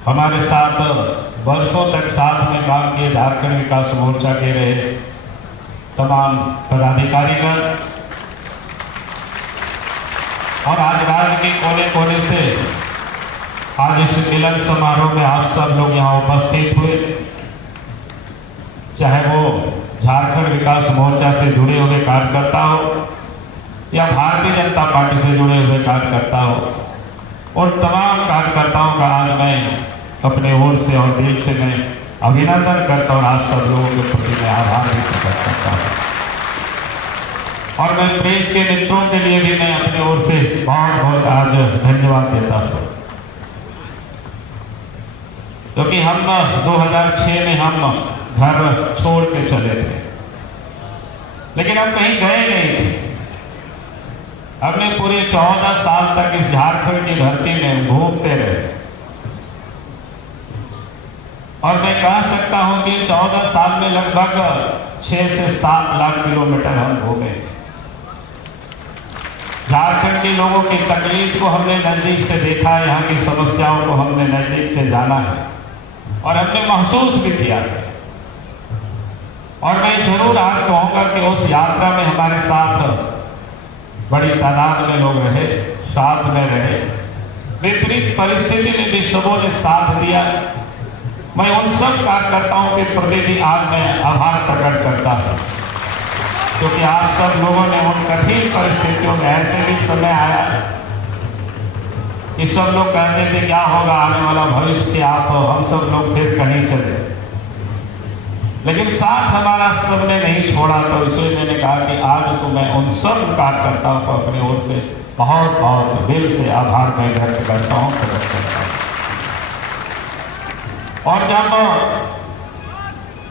हमारे साथ वर्षों तक साथ में काम किए झारखंड विकास मोर्चा के रहे तमाम पदाधिकारीगण और आज राज्य के कोने कोने से आज इस मिलन समारोह में आप सब लोग यहाँ उपस्थित हुए, चाहे वो झारखंड विकास मोर्चा से जुड़े हुए कार्यकर्ता हो या भारतीय जनता पार्टी से जुड़े हुए कार्यकर्ता हो, और तमाम कार्यकर्ताओं का आज मैं अपने ओर से और दिल से मैं अभिनंदन करता हूँ। आप सब लोगों के प्रति मैं आभार भी प्रकट करता हूँ और मैं प्रेस के मित्रों के लिए भी मैं अपने ओर से बहुत बहुत आज धन्यवाद देता हूँ, क्योंकि हम 2006 में हम घर छोड़ के चले थे, लेकिन हम कहीं गए नहीं थे। हमने पूरे 14 साल तक इस झारखंड की धरती में घूमते रहे और मैं कह सकता हूं कि 14 साल में लगभग 6 से 7 लाख किलोमीटर हम घूमे। झारखंड के लोगों की तकलीफ को हमने नजदीक से देखा है, यहाँ की समस्याओं को हमने नजदीक से जाना है और हमने महसूस भी किया है। और मैं जरूर आज कहूँगा कि उस यात्रा में हमारे साथ बड़ी तादाद में लोग रहे, साथ में रहे, विपरीत परिस्थिति में भी सबों ने साथ दिया। मैं उन सब कार्यकर्ताओं के प्रति भी आज मैं आभार प्रकट करता हूँ, क्योंकि आप सब लोगों ने उन कठिन परिस्थितियों में ऐसे भी समय आया कि सब लोग कहते थे क्या होगा आने वाला भविष्य, आप हम सब लोग फिर कहीं चले, लेकिन साथ हमारा सबने नहीं छोड़ा। तो इसलिए मैंने कहा कि आज तो मैं उन सब कार्यकर्ताओं को अपनी ओर से बहुत बहुत दिल से आभार मैं व्यक्त करता हूँ, प्रकट करता हूँ। और जब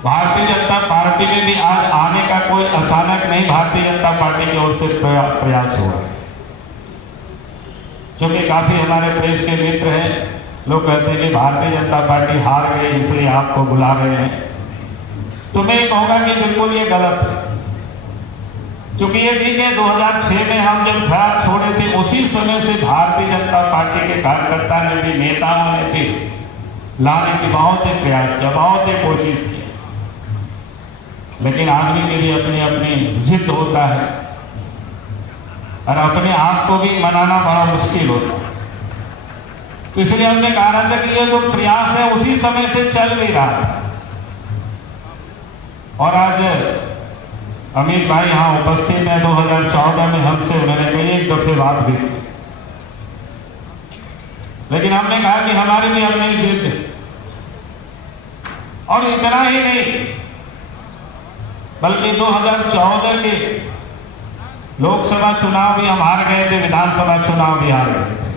भारतीय जनता पार्टी में भी आज आने का कोई अचानक नहीं भारतीय जनता पार्टी की ओर से प्रयास हुआ, क्योंकि काफी हमारे प्रेस के मित्र हैं, लोग कहते हैं कि भारतीय जनता पार्टी हार गई इसलिए आपको बुला रहे हैं। तो मैं ये कहूंगा कि बिल्कुल ये गलत है, क्योंकि ये देखिए 2006 में हम जब घर छोड़े थे उसी समय से भारतीय जनता पार्टी के कार्यकर्ता ने भी, नेताओं ने भी लाने की बहुत ही प्रयास किया, बहुत ही कोशिश की, लेकिन आदमी के लिए अपनी अपनी जिद होता है और अपने आप को भी मनाना बड़ा मुश्किल होता है। तो इसलिए हमने कहा था कि ये जो प्रयास है उसी समय से चल भी रहा था। और आज अमित भाई यहां उपस्थित है, 2014 में हमसे उन्होंने कई एक दफे बात भी की, लेकिन हमने कहा कि हमारी भी अपनी जिद है। और इतना ही नहीं, बल्कि 2014 के लोकसभा चुनाव भी हम हार गए थे, विधानसभा चुनाव भी हार गए थे।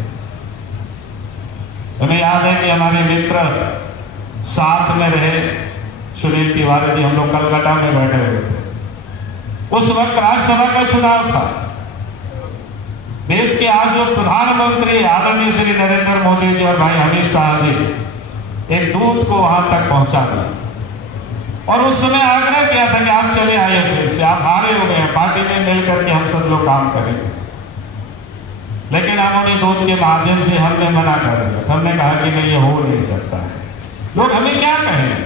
हमें याद है कि हमारे मित्र साथ में रहे, सुनील तिवारी जी, हम लोग कलकत्ता में बैठे हुए थे। उस वक्त राज्यसभा का चुनाव था। देश के आज जो प्रधानमंत्री आदरणीय श्री नरेंद्र मोदी जी और भाई अमित शाह जी एक दूत को वहां तक पहुंचा दिया और उस समय आग्रह किया था कि आप चले आइए, फिर से आप हारे हो गए हैं, पार्टी में मिलकर के हम सब लोग काम करेंगे। लेकिन उन्होंने दूत के माध्यम से हमने मना कर दिया। हमने कहा कि नहीं, ये हो नहीं सकता है। लोग हमें क्या कहें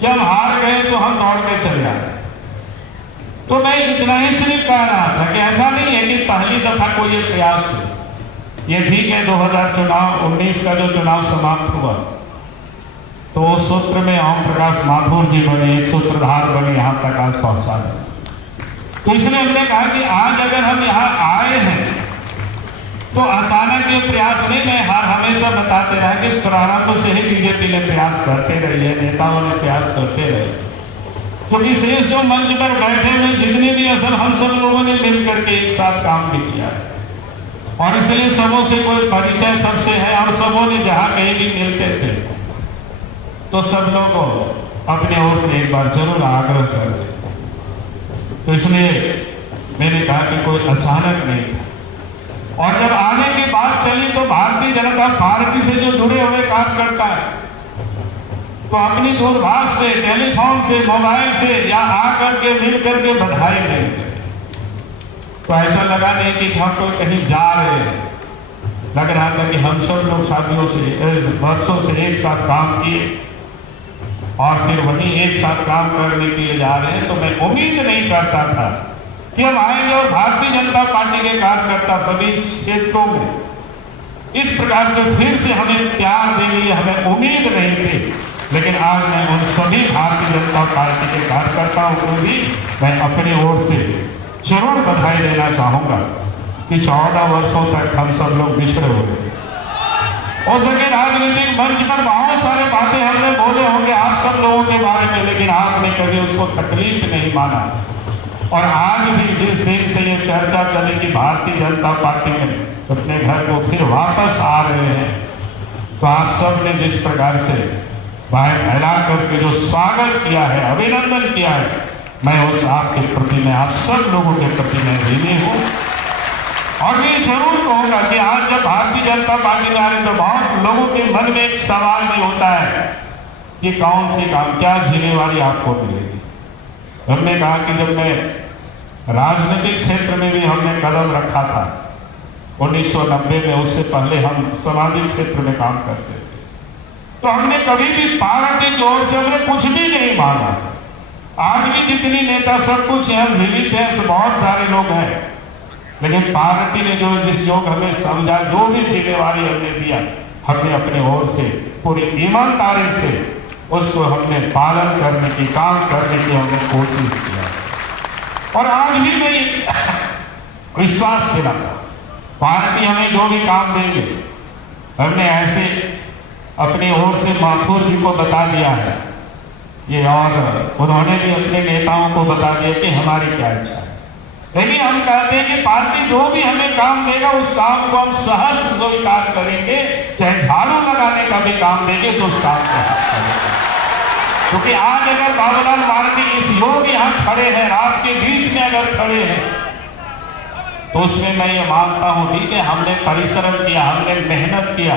कि हम हार गए तो हम दौड़ के चले आए। तो मैं इतना ही सिर्फ कह रहा था कि ऐसा नहीं है कि पहली दफा कोई ये प्रयास हो। ये ठीक है, 2019 का जो चुनाव समाप्त हुआ तो उस सूत्र में ओम प्रकाश माथुर जी बने, एक सूत्रधार बने, यहां तक आज पहुंचा गए। तो इसलिए हमने कहा कि आज अगर हम यहां आए हैं तो अचानक ये प्रयास नहीं। मैं हमेशा बताते रहा कि प्रारंभ से ही बीजेपी ने प्रयास करते रही है, नेताओं ने प्रयास करते रहे, क्योंकि शेष जो मंच पर बैठे हुए जितने भी असल हम सब लोगों ने मिलकर के एक साथ काम भी किया है और इसलिए सबों से कोई परिचय सबसे है और सबों ने जहां कहीं भी मिलते थे तो सब लोग अपने ओर से एक बार जरूर आग्रह कर दे। तो इसलिए मैंने कहा कि कोई अचानक नहीं था। और जब आने की बात चली तो भारतीय जनता पार्टी से जो जुड़े हुए कार्यकर्ता है तो अपनी दूरभाष से, टेलीफोन से, मोबाइल से या आकर के मिल करके बधाई देंगे। तो ऐसा लगा नहीं कि हम कोई कहीं जा रहे हैं, लग रहा था कि हम सब लोग साथियों से वर्षों से एक साथ काम किए और फिर वहीं एक साथ काम करने के लिए जा रहे हैं। तो मैं उम्मीद नहीं करता था कि हम आएंगे और भारतीय जनता पार्टी के कार्यकर्ता सभी क्षेत्रों में इस प्रकार से फिर से हमें प्यार देंगे, हमें उम्मीद नहीं थी। लेकिन आज मैं उन सभी भारतीय जनता पार्टी के कार्यकर्ताओं को भी मैं अपनी ओर से जरूर बधाई देना चाहूंगा कि 14 वर्षों तक हम सब लोग बिछड़े हो गए। हो सके राजनीतिक मंच पर बहुत सारे बातें हमने बोले होंगे आप सब लोगों के बारे में, लेकिन आपने कभी उसको तकलीफ नहीं माना। और आज भी जिस दिन से ये चर्चा चली कि भारतीय जनता पार्टी में अपने घर को फिर वापस आ रहे हैं, तो आप सब ने जिस प्रकार से बाहर फैला करके जो स्वागत किया है, अभिनंदन किया है, मैं उस आपके प्रति, मैं आप सब लोगों के प्रति मैं ऋणी हूं। और ये जरूर कहूंगा कि आज जब भारतीय जनता पार्टी में आ रही तो बहुत लोगों के मन में एक सवाल भी होता है कि कौन सी काम, क्या जिम्मेवारी आपको मिलेगी। हमने कहा कि जब मैं राजनीतिक क्षेत्र में भी हमने कदम रखा था 1990 में, उससे पहले हम सामाजिक क्षेत्र में काम करते थे, तो हमने कभी भी पार्टी की ओर से हमने कुछ भी नहीं मांगा। आज भी जितनी नेता सब कुछ यहाँ जीवित है, बहुत सारे लोग हैं, लेकिन पार्टी ने जो जिस योग हमें समझा, जो भी जिम्मेवारी हमने दिया, हमने अपने ओर से पूरी ईमानदारी से उसको हमने पालन करने की, काम करने की हमने कोशिश किया। और आज भी मैं विश्वास दिलाता, पार्टी हमें जो भी काम देंगे, हमने ऐसे अपनी ओर से माथुर जी को बता दिया है ये, और उन्होंने भी अपने नेताओं को बता दिया कि हमारी क्या इच्छा है। लेकिन हम कहते हैं कि पार्टी जो भी हमें काम देगा उस काम को हम सहज स्वीकार करेंगे, चाहे झाड़ू लगाने का भी काम देंगे तो उस काम को करेंगे। क्योंकि आज अगर बाबूलाल मारंडी इस योग यहाँ खड़े हैं, आपके बीच में अगर खड़े हैं, तो उसमें मैं ये मानता हूं ठीक है हमने परिश्रम किया, हमने मेहनत किया,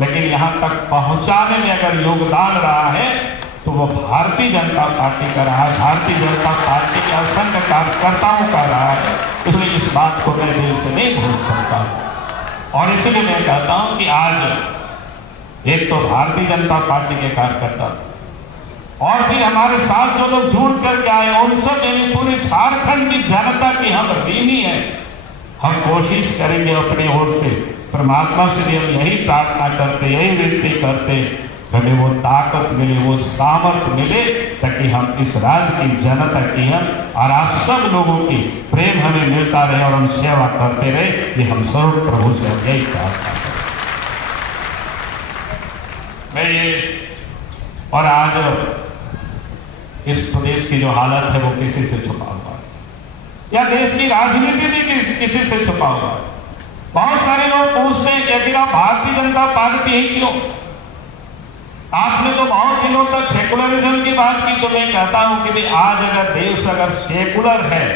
लेकिन यहाँ तक पहुंचाने में अगर योगदान रहा है तो वो भारतीय जनता पार्टी का रहा है, भारतीय जनता पार्टी के असंख्य कार्यकर्ताओं का रहा है। इसलिए इस बात को मैं दिल से नहीं भूल सकता और इसलिए मैं कहता हूं कि आज एक तो भारतीय जनता पार्टी के कार्यकर्ता और फिर हमारे साथ जो लोग जुड़ करके आए उन सब यानी पूरी झारखंड की जनता की हम ऋणी है। हम कोशिश करेंगे अपनी ओर से, परमात्मा से भी हम यही प्रार्थना करते, यही विनती करते, हमें वो ताकत मिले, वो सामर्थ्य मिले, ताकि हम इस राज्य की जनता की हम और आप सब लोगों की प्रेम हमें मिलता रहे और हम सेवा करते रहे। ये हम सर्व प्रभु से यही प्रार्थना करते। मैं ये और आज इस प्रदेश की जो हालत है वो किसी से छुपा हुआ है, या देश की राजनीति भी किसी से छुपा हुआ है। बहुत सारे लोग पूछते हैं कि आखिर आप भारतीय जनता पार्टी ही क्यों? आपने तो बहुत दिनों तक सेकुलरिज्म की बात की, तो मैं कहता हूं कि भाई आज अगर देश अगर सेकुलर है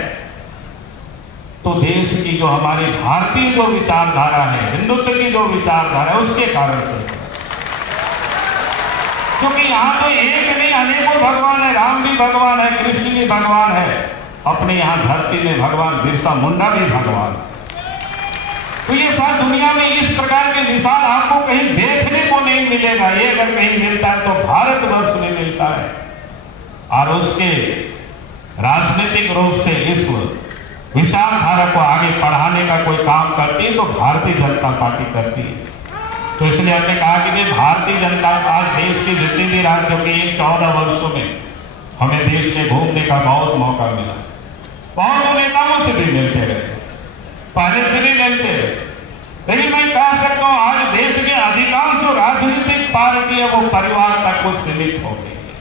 तो देश की जो हमारी भारतीय जो विचारधारा है, हिंदुत्व की जो विचारधारा है, उसके कारण से। क्योंकि यहाँ तो एक नहीं अनेकों भगवान है, राम भी भगवान है, कृष्ण भी भगवान है, अपने यहाँ धरती में भगवान बिरसा मुंडा भी भगवान। तो ये सारी दुनिया में इस प्रकार के मिसाल आपको कहीं देखने को नहीं मिलेगा। ये अगर कहीं मिलता है तो भारतवर्ष में मिलता है और उसके राजनीतिक रूप से इस विचारधारा को आगे बढ़ाने का कोई काम करती है तो भारतीय जनता पार्टी करती है। तो इसलिए हमने कहा कि भारतीय जनता आज देश की जितनी भी राज्यों के 14 वर्षों में हमें देश में घूमने का बहुत मौका मिला, बहुत नेताओं से भी मिलते रहे, पहले से भी मिलते रहे, लेकिन मैं कह सकता हूं आज देश के अधिकांश जो राजनीतिक पार्टी है वो परिवार तक कुछ सीमित हो गई है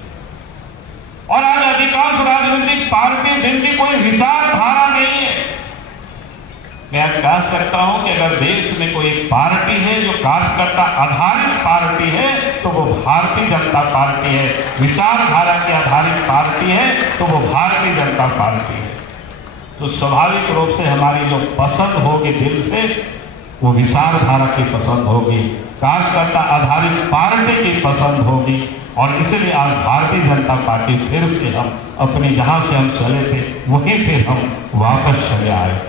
और आज अधिकांश राजनीतिक पार्टी जिनकी कोई विचारधारा नहीं है। मैं आज कह सकता हूं कि अगर देश में कोई पार्टी है जो कार्यकर्ता आधारित पार्टी है तो वो भारतीय जनता पार्टी है, विचारधारा के आधारित पार्टी है तो वो भारतीय जनता पार्टी है। तो स्वाभाविक रूप से हमारी जो पसंद होगी दिल से वो विचारधारा की पसंद होगी, कार्यकर्ता आधारित पार्टी की पसंद होगी और इसलिए आज भारतीय जनता पार्टी फिर से हम अपने जहां से हम चले थे वहीं फिर हम वापस चले आए।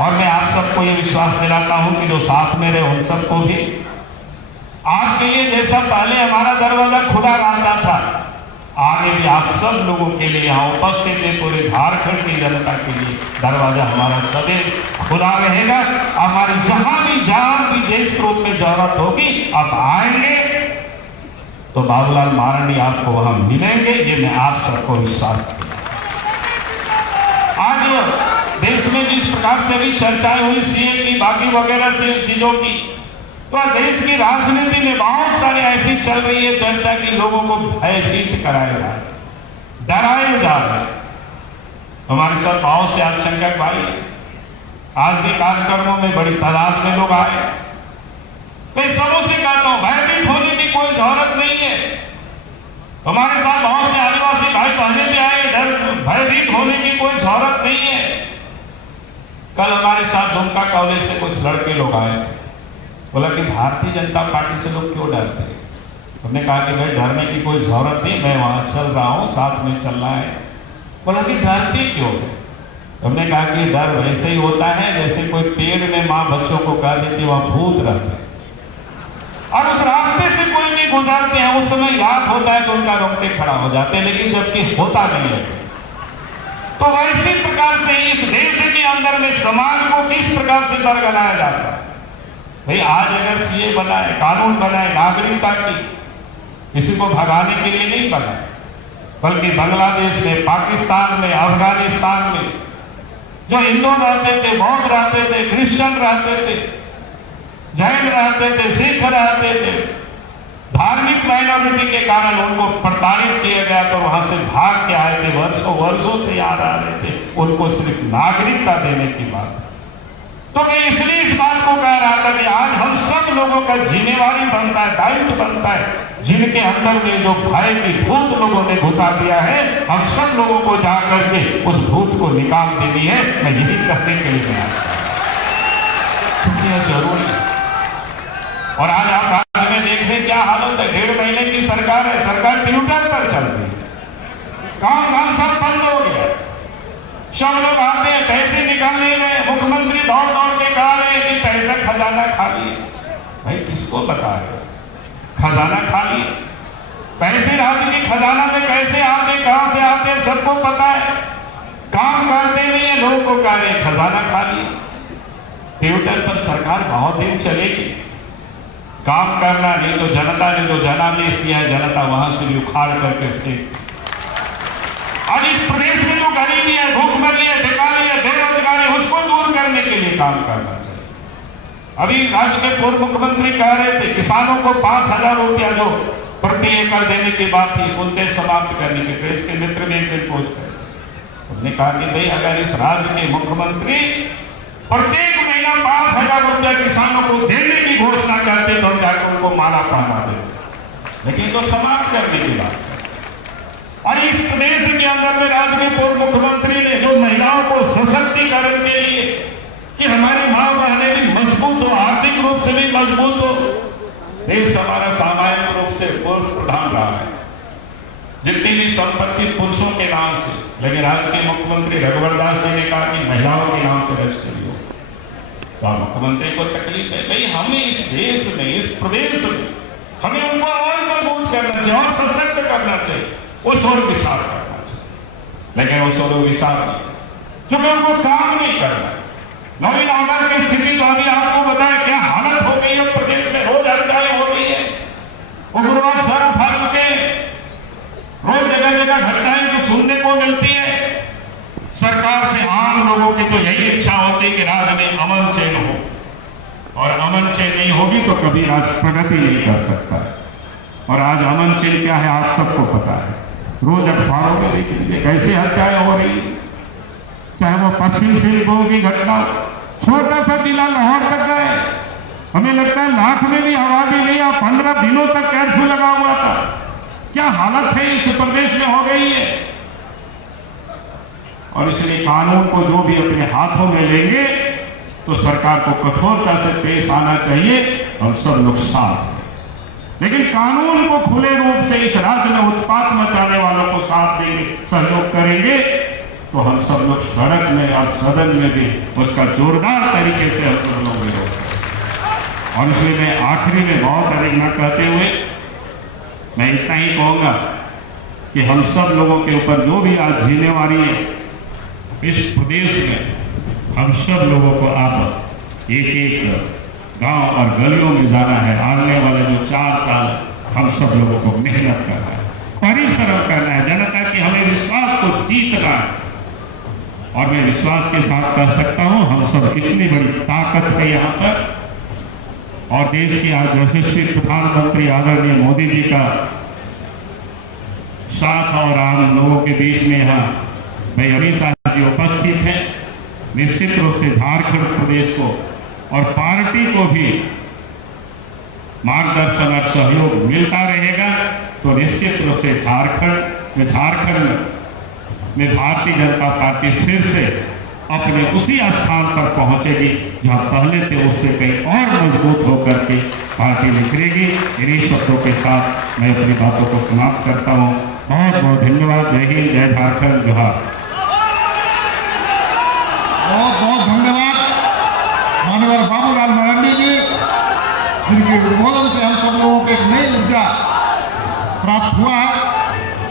और मैं आप सबको ये विश्वास दिलाता हूं कि जो साथ में रहे उन सबको भी आपके लिए जैसा पहले हमारा दरवाजा खुला रहता था, आगे भी आप सब लोगों के लिए यहाँ उपस्थित है पूरे झारखंड की जनता के लिए दरवाजा हमारा सदैव खुला रहेगा। हमारी जहां भी देश रूप में जरूरत होगी आप आएंगे तो बाबूलाल मारंडी आपको वहां मिलेंगे, ये मैं आप सबको विश्वास दिया। आज देश में जिस प्रकार से अभी चर्चाएं हुई सीए की, बाकी वगैरह चीजों की, तो देश की राजनीति में बहुत सारे ऐसी चल रही है चर्चा की लोगों को भयभीत कराया जा रहा है, डराए जा रहे हैं। हमारे साथ बहुत से आशंका भाई आज भी कार्यक्रमों में बड़ी तादाद में लोग आए। मैं सबों से कहता हूं भयभीत होने की कोई जरूरत नहीं है। हमारे साथ बहुत से आदिवासी भाई पहले भी आए, इधर भयभीत होने की कोई जरूरत नहीं है। कल हमारे साथ दुमका कॉलेज से कुछ लड़के लोग आए थे, बोला कि भारतीय जनता पार्टी से लोग क्यों डरते हैं? हमने कहा कि भाई डरने की कोई जरूरत नहीं, मैं वहां चल रहा हूं, साथ में चलना है। बोला कि डरते क्यों है? हमने कहा कि डर वैसे ही होता है जैसे कोई पेड़ में माँ बच्चों को कह देती वहां भूत रहते हैं और उस रास्ते से कोई भी गुजरते हैं उस समय याद होता है तो उनका रोकते खड़ा हो जाते हैं, लेकिन जबकि होता नहीं है। तो वैसी प्रकार से इस देश के अंदर में समाज को किस प्रकार से बरगलाया जाता है? भाई आज अगर सीए बनाए, कानून बनाए नागरिकता की, किसी को भगाने के लिए नहीं बनाए, बल्कि बांग्लादेश में, पाकिस्तान में, अफगानिस्तान में जो हिंदू रहते थे, बौद्ध रहते थे, क्रिश्चियन रहते थे, जैन रहते थे, सिख रहते थे, धार्मिक माइनॉरिटी के कारण उनको प्रताड़ित किया गया तो वहां से भाग के आए थे, वर्षों वर्षों से याद आ रहे थे, उनको सिर्फ नागरिकता देने की बात। तो मैं इसलिए इस बात को कह रहा था कि आज हम सब लोगों का जिम्मेवारी बनता है, दायित्व बनता है, जिनके अंदर में जो भय की भूत लोगों ने घुसा दिया है, हम सब लोगों को जाकर के उस भूत को निकाल देनी है। मैं यही करने के लिए आया, जरूरी है। और आज आप राज्य में देख रहे क्या हालत है, 1.5 महीने की सरकार है, सरकार ट्विटर पर चल रही है, काम धाम सब बंद हो गया, सब लोग आते हैं पैसे निकालने गए, मुख्यमंत्री दौड़ दौड़ के कहा रहे हैं कि पैसा खजाना खाली है। भाई किसको बता रहे, खजाना खाली है? पैसे राज्य के खजाना में कैसे आते, कहां से आते, सबको पता है। काम करते नहीं है, लोगों को कह रहे खजाना खाली है। ट्विटर पर सरकार बहुत दिन चलेगी, काम करना नहीं तो जनता ने जो जनादेश दिया है, जनता वहां से भी उखाड़ करके फेंक। आज इस प्रदेश में जो गरीबी है, भूखमरी है, बेकारी है, बेरोजगारी, उसको दूर करने के लिए काम करना चाहिए। अभी राज्य के पूर्व मुख्यमंत्री कह रहे थे किसानों को 5,000 रुपया जो प्रति एकड़ देने की बात थी, सुनते समाप्त करने के। प्रेस के मित्र ने एक दिन पूछ कर उसने कहा कि भाई अगर इस राज्य के मुख्यमंत्री प्रत्येक महीना 5,000 रुपया किसानों को देने की घोषणा करते तो हम जाकर उनको माला पहना देते, लेकिन तो समाप्त करने की बात है। और इस प्रदेश के अंदर में राज्य के पूर्व मुख्यमंत्री ने जो महिलाओं को सशक्तिकरण के लिए कि हमारी मां बहनें भी मजबूत हो, आर्थिक रूप से भी मजबूत हो, देश हमारा सामाजिक रूप से पुरुष प्रधान रहा है, जितनी भी संपत्ति पुरुषों के नाम से, लेकिन राज्य के मुख्यमंत्री रघुवर दास जी ने कहा कि महिलाओं के नाम से रजिस्ट्री हो। तो मुख्यमंत्री को तकलीफ है, भाई हमें इस देश में, इस प्रदेश में हमें उनको और मजबूत करना चाहिए और सशक्त करना चाहिए, उस और विचार करना चाहिए, लेकिन उस और विचार नहीं, क्योंकि उनको काम नहीं करना। नवीन आगर की स्थिति तो अभी आपको बताया क्या हालत हो गई है प्रदेश में, रोज हत्याएं हो रही है, उग्रवाद सर उठा चुके, रोज जगह जगह घटनाएं तो सुनने को मिलती है। सरकार से आम लोगों की तो यही इच्छा होती है कि राज्य में अमन चैन हो, और अमन चैन नहीं होगी तो कभी राज्य प्रगति नहीं कर सकता। और आज अमन चैन क्या है आप सबको पता है, रोज अखबारों में देख लीजिए कैसे हत्याएं हो रही, चाहे वो पश्चिम सिंहभूम की घटना, छोटा सा जिला लाहौर तक गए, हमें लगता है लाख में भी आबादी नहीं, 15 दिनों तक कर्फ्यू लगा हुआ था। क्या हालत है इस प्रदेश में हो गई है। और इसलिए कानून को जो भी अपने हाथों में लेंगे तो सरकार को कठोरता से पेश आना चाहिए, हम सब लोग साथ हैं। लेकिन कानून को खुले रूप से इस राज्य में उत्पात मचाने वालों को साथ देंगे, सहयोग करेंगे, तो हम सब लोग सड़क में और सदन में भी उसका जोरदार तरीके से हम सब लोग विरोध करें। और इसलिए मैं आखिरी में बहुत अधिक न कहते हुए मैं इतना ही कहूंगा कि हम सब लोगों के ऊपर जो भी आज जिम्मेवारी है इस प्रदेश में, हम सब लोगों को आप एक एक गांव और गलियों में जाना है। आने वाले जो 4 साल हम सब लोगों को मेहनत करना है, परिश्रम करना है, जनता की हमें विश्वास को जीतना है। और मैं विश्वास के साथ कह सकता हूं हम सब कितनी बड़ी ताकत है यहाँ पर, और देश के आज यशस्वी प्रधानमंत्री आदरणीय मोदी जी का साथ और आम लोगों के बीच में यहाँ भाई अमित शाह जी उपस्थित हैं। निश्चित रूप से झारखंड प्रदेश को और पार्टी को भी मार्गदर्शन और सहयोग मिलता रहेगा, तो निश्चित रूप से झारखंड में भारतीय जनता पार्टी फिर से अपने उसी स्थान पर पहुंचेगी जहां पहले थे, उससे कहीं और मजबूत होकर के पार्टी निखरेगी। इन्हीं शब्दों के साथ मैं अपनी बातों को समाप्त करता हूं। बहुत बहुत धन्यवाद। जय हिंद, जय झारखंड, जोहार। बहुत बहुत धन्यवाद माननीय बाबूलाल मरांडी जी, जिनके उद्बोधन से हम सब लोगों को एक नई ऊर्जा प्राप्त हुआ है।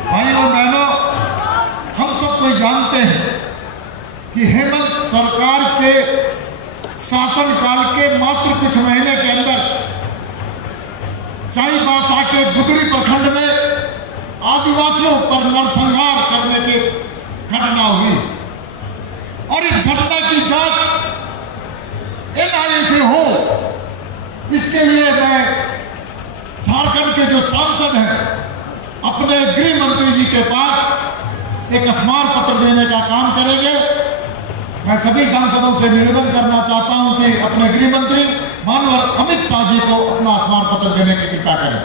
भाइयों और बहनों, हम सब कोई जानते हैं कि हेमंत सरकार के शासनकाल के मात्र कुछ महीने के अंदर चाईबासा के गुदड़ी प्रखंड में आदिवासियों पर नरसंहार करने की घटना हुई, और इस घटना की जांच NIA से हो, इसके लिए मैं झारखंड के जो के पास एक स्मारक पत्र देने का काम करेंगे। मैं सभी सांसदों से निवेदन करना चाहता हूं कि अपने गृह मंत्री माननीय अमित शाह जी को अपना स्मारक पत्र देने की कृपा करें।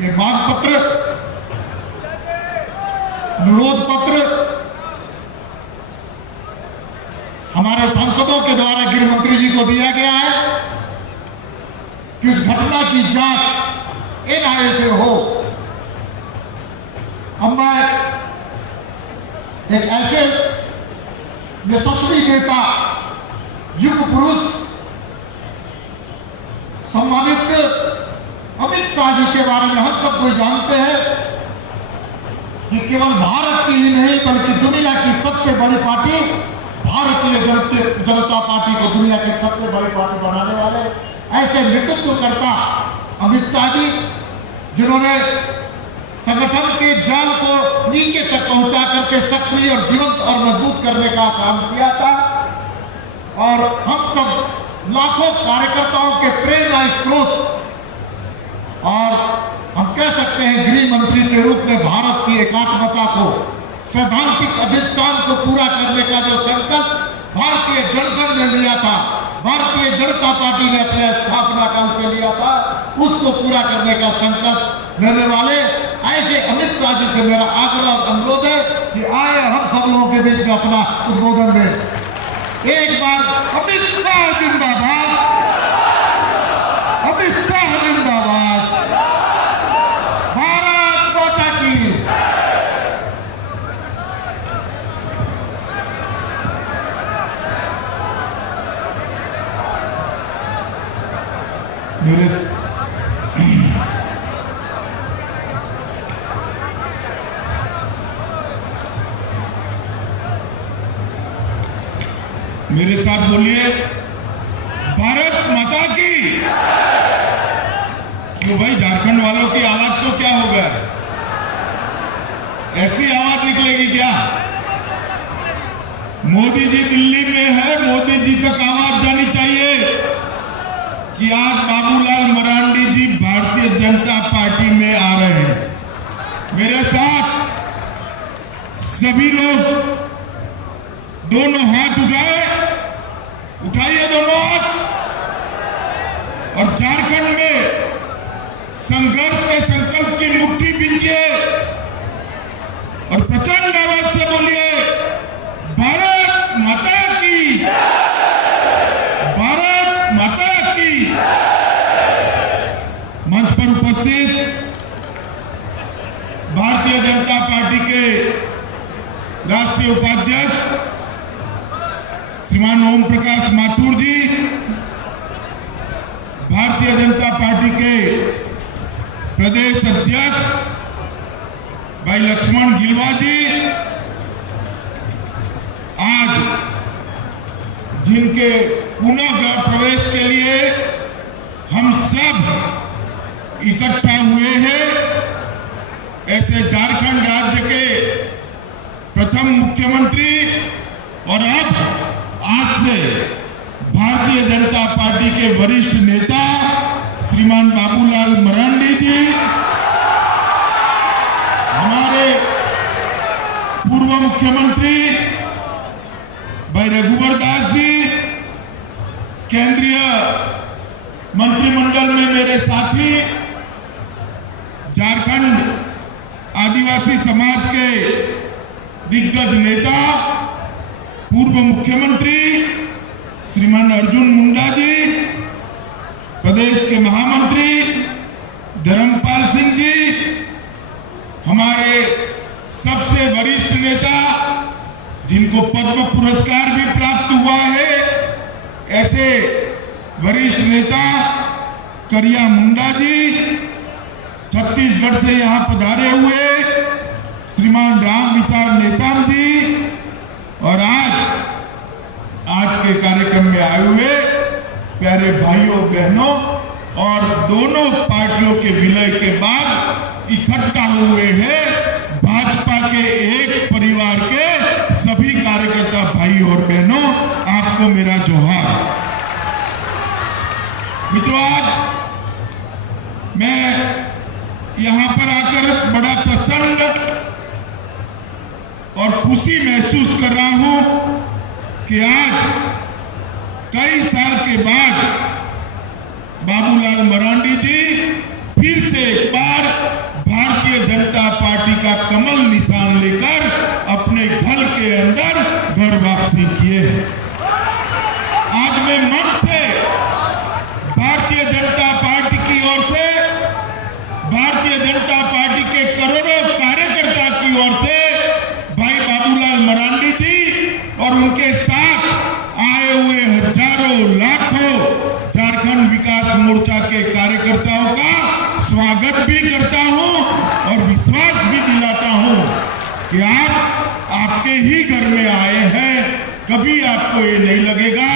ये मांग पत्र, अनुरोध पत्र हमारे सांसदों के द्वारा गृह मंत्री जी को दिया गया है कि इस घटना की जांच एनआईए से हो। अब मैं एक ऐसे यशस्वी नेता, युग पुरुष, सम्मानित अमित शाह जी के बारे में हम सब कोई जानते हैं कि केवल भारत की ही नहीं बल्कि दुनिया की सबसे बड़ी पार्टी भारतीय जनता पार्टी को दुनिया की सबसे बड़ी पार्टी बनाने वाले ऐसे नेतृत्वकर्ता अमित शाह जी, जिन्होंने संगठन के जाल को नीचे तक पहुंचा करके सक्रिय और जीवंत और मजबूत करने का काम किया था, और हम सब लाखों कार्यकर्ताओं के प्रेरणा स्रोत, और हम कह सकते हैं गृह मंत्री के रूप में भारत की एकात्मता को, सैद्धांतिक अधिष्ठान को पूरा करने का जो संकल्प भारतीय जनसंघ ने लिया था, भारतीय जनता पार्टी ने अपने स्थापना काल से लिया था, उसको पूरा करने का संकल्प लेने वाले ऐसे अमित शाह जी से मेरा आग्रह और अनुरोध है कि आए हम सब लोगों के बीच में अपना उद्बोधन दें। एक बार अमित शाह जिंदाबाद, अमित शाह जिंदाबाद, भारत माता की। मेरे साथ बोलिए, भारत माता की। क्यों भाई, झारखंड वालों की आवाज को क्या हो गया? ऐसी आवाज निकलेगी क्या? मोदी जी दिल्ली में है, मोदी जी तक आवाज जानी चाहिए कि आज बाबूलाल मरांडी जी भारतीय जनता पार्टी में आ रहे हैं। मेरे साथ सभी लोग दोनों हाथ उठाइए दोनों हाथ, और झारखंड में संघर्ष के संकल्प की मुट्ठी बींचिए और प्रचंड आवाज से बोलिए, भारत माता की, भारत माता की। मंच पर उपस्थित भारतीय जनता पार्टी के राष्ट्रीय उपाध्यक्ष श्रीमान ओम प्रकाश माथुर जी, भारतीय जनता पार्टी के प्रदेश अध्यक्ष भाई लक्ष्मण गिलवा जी, आज जिनके पुनः प्रवेश के लिए हम सब इकट्ठा हुए हैं, ऐसे झारखंड राज्य के प्रथम मुख्यमंत्री और अब आज से भारतीय जनता पार्टी के वरिष्ठ नेता श्रीमान बाबूलाल मरांडी जी, हमारे पूर्व मुख्यमंत्री भाई रघुवर दास जी, केंद्रीय मंत्रिमंडल में मेरे साथी, झारखंड आदिवासी समाज के दिग्गज नेता पूर्व मुख्यमंत्री श्रीमान अर्जुन मुंडा जी, प्रदेश के महामंत्री धर्मपाल सिंह जी, हमारे सबसे वरिष्ठ नेता जिनको पद्म पुरस्कार भी प्राप्त हुआ है, ऐसे वरिष्ठ नेता करिया मुंडा जी, छत्तीसगढ़ से यहां पधारे हुए श्रीमान राम विचार नेताम जी, और आज के कार्यक्रम में आए हुए प्यारे भाइयों बहनों और दोनों पार्टियों के विलय के बाद इकट्ठा हुए हैं भाजपा के एक परिवार के सभी कार्यकर्ता भाई और बहनों, आपको यहाँ पर आकर बड़ा प्रसन्न और खुशी महसूस कर रहा हूं कि आज कई साल के बाद बाबूलाल मरांडी जी फिर से एक बार भारतीय जनता पार्टी का कमल निशान लेकर अपने घर के अंदर घर वापसी किए हैं। आज मैं मन से भारतीय जनता पार्टी की ओर से, भारतीय जनता पार्टी के करोड़ों कार्यकर्ता की ओर से भाई बाबूलाल मरांडी जी और उनके साथ आए हुए हजारों लाखों झारखंड विकास मोर्चा के कार्यकर्ताओं का स्वागत भी करता हूं और विश्वास भी दिलाता हूं कि आप आपके ही घर में आए हैं। कभी आपको ये नहीं लगेगा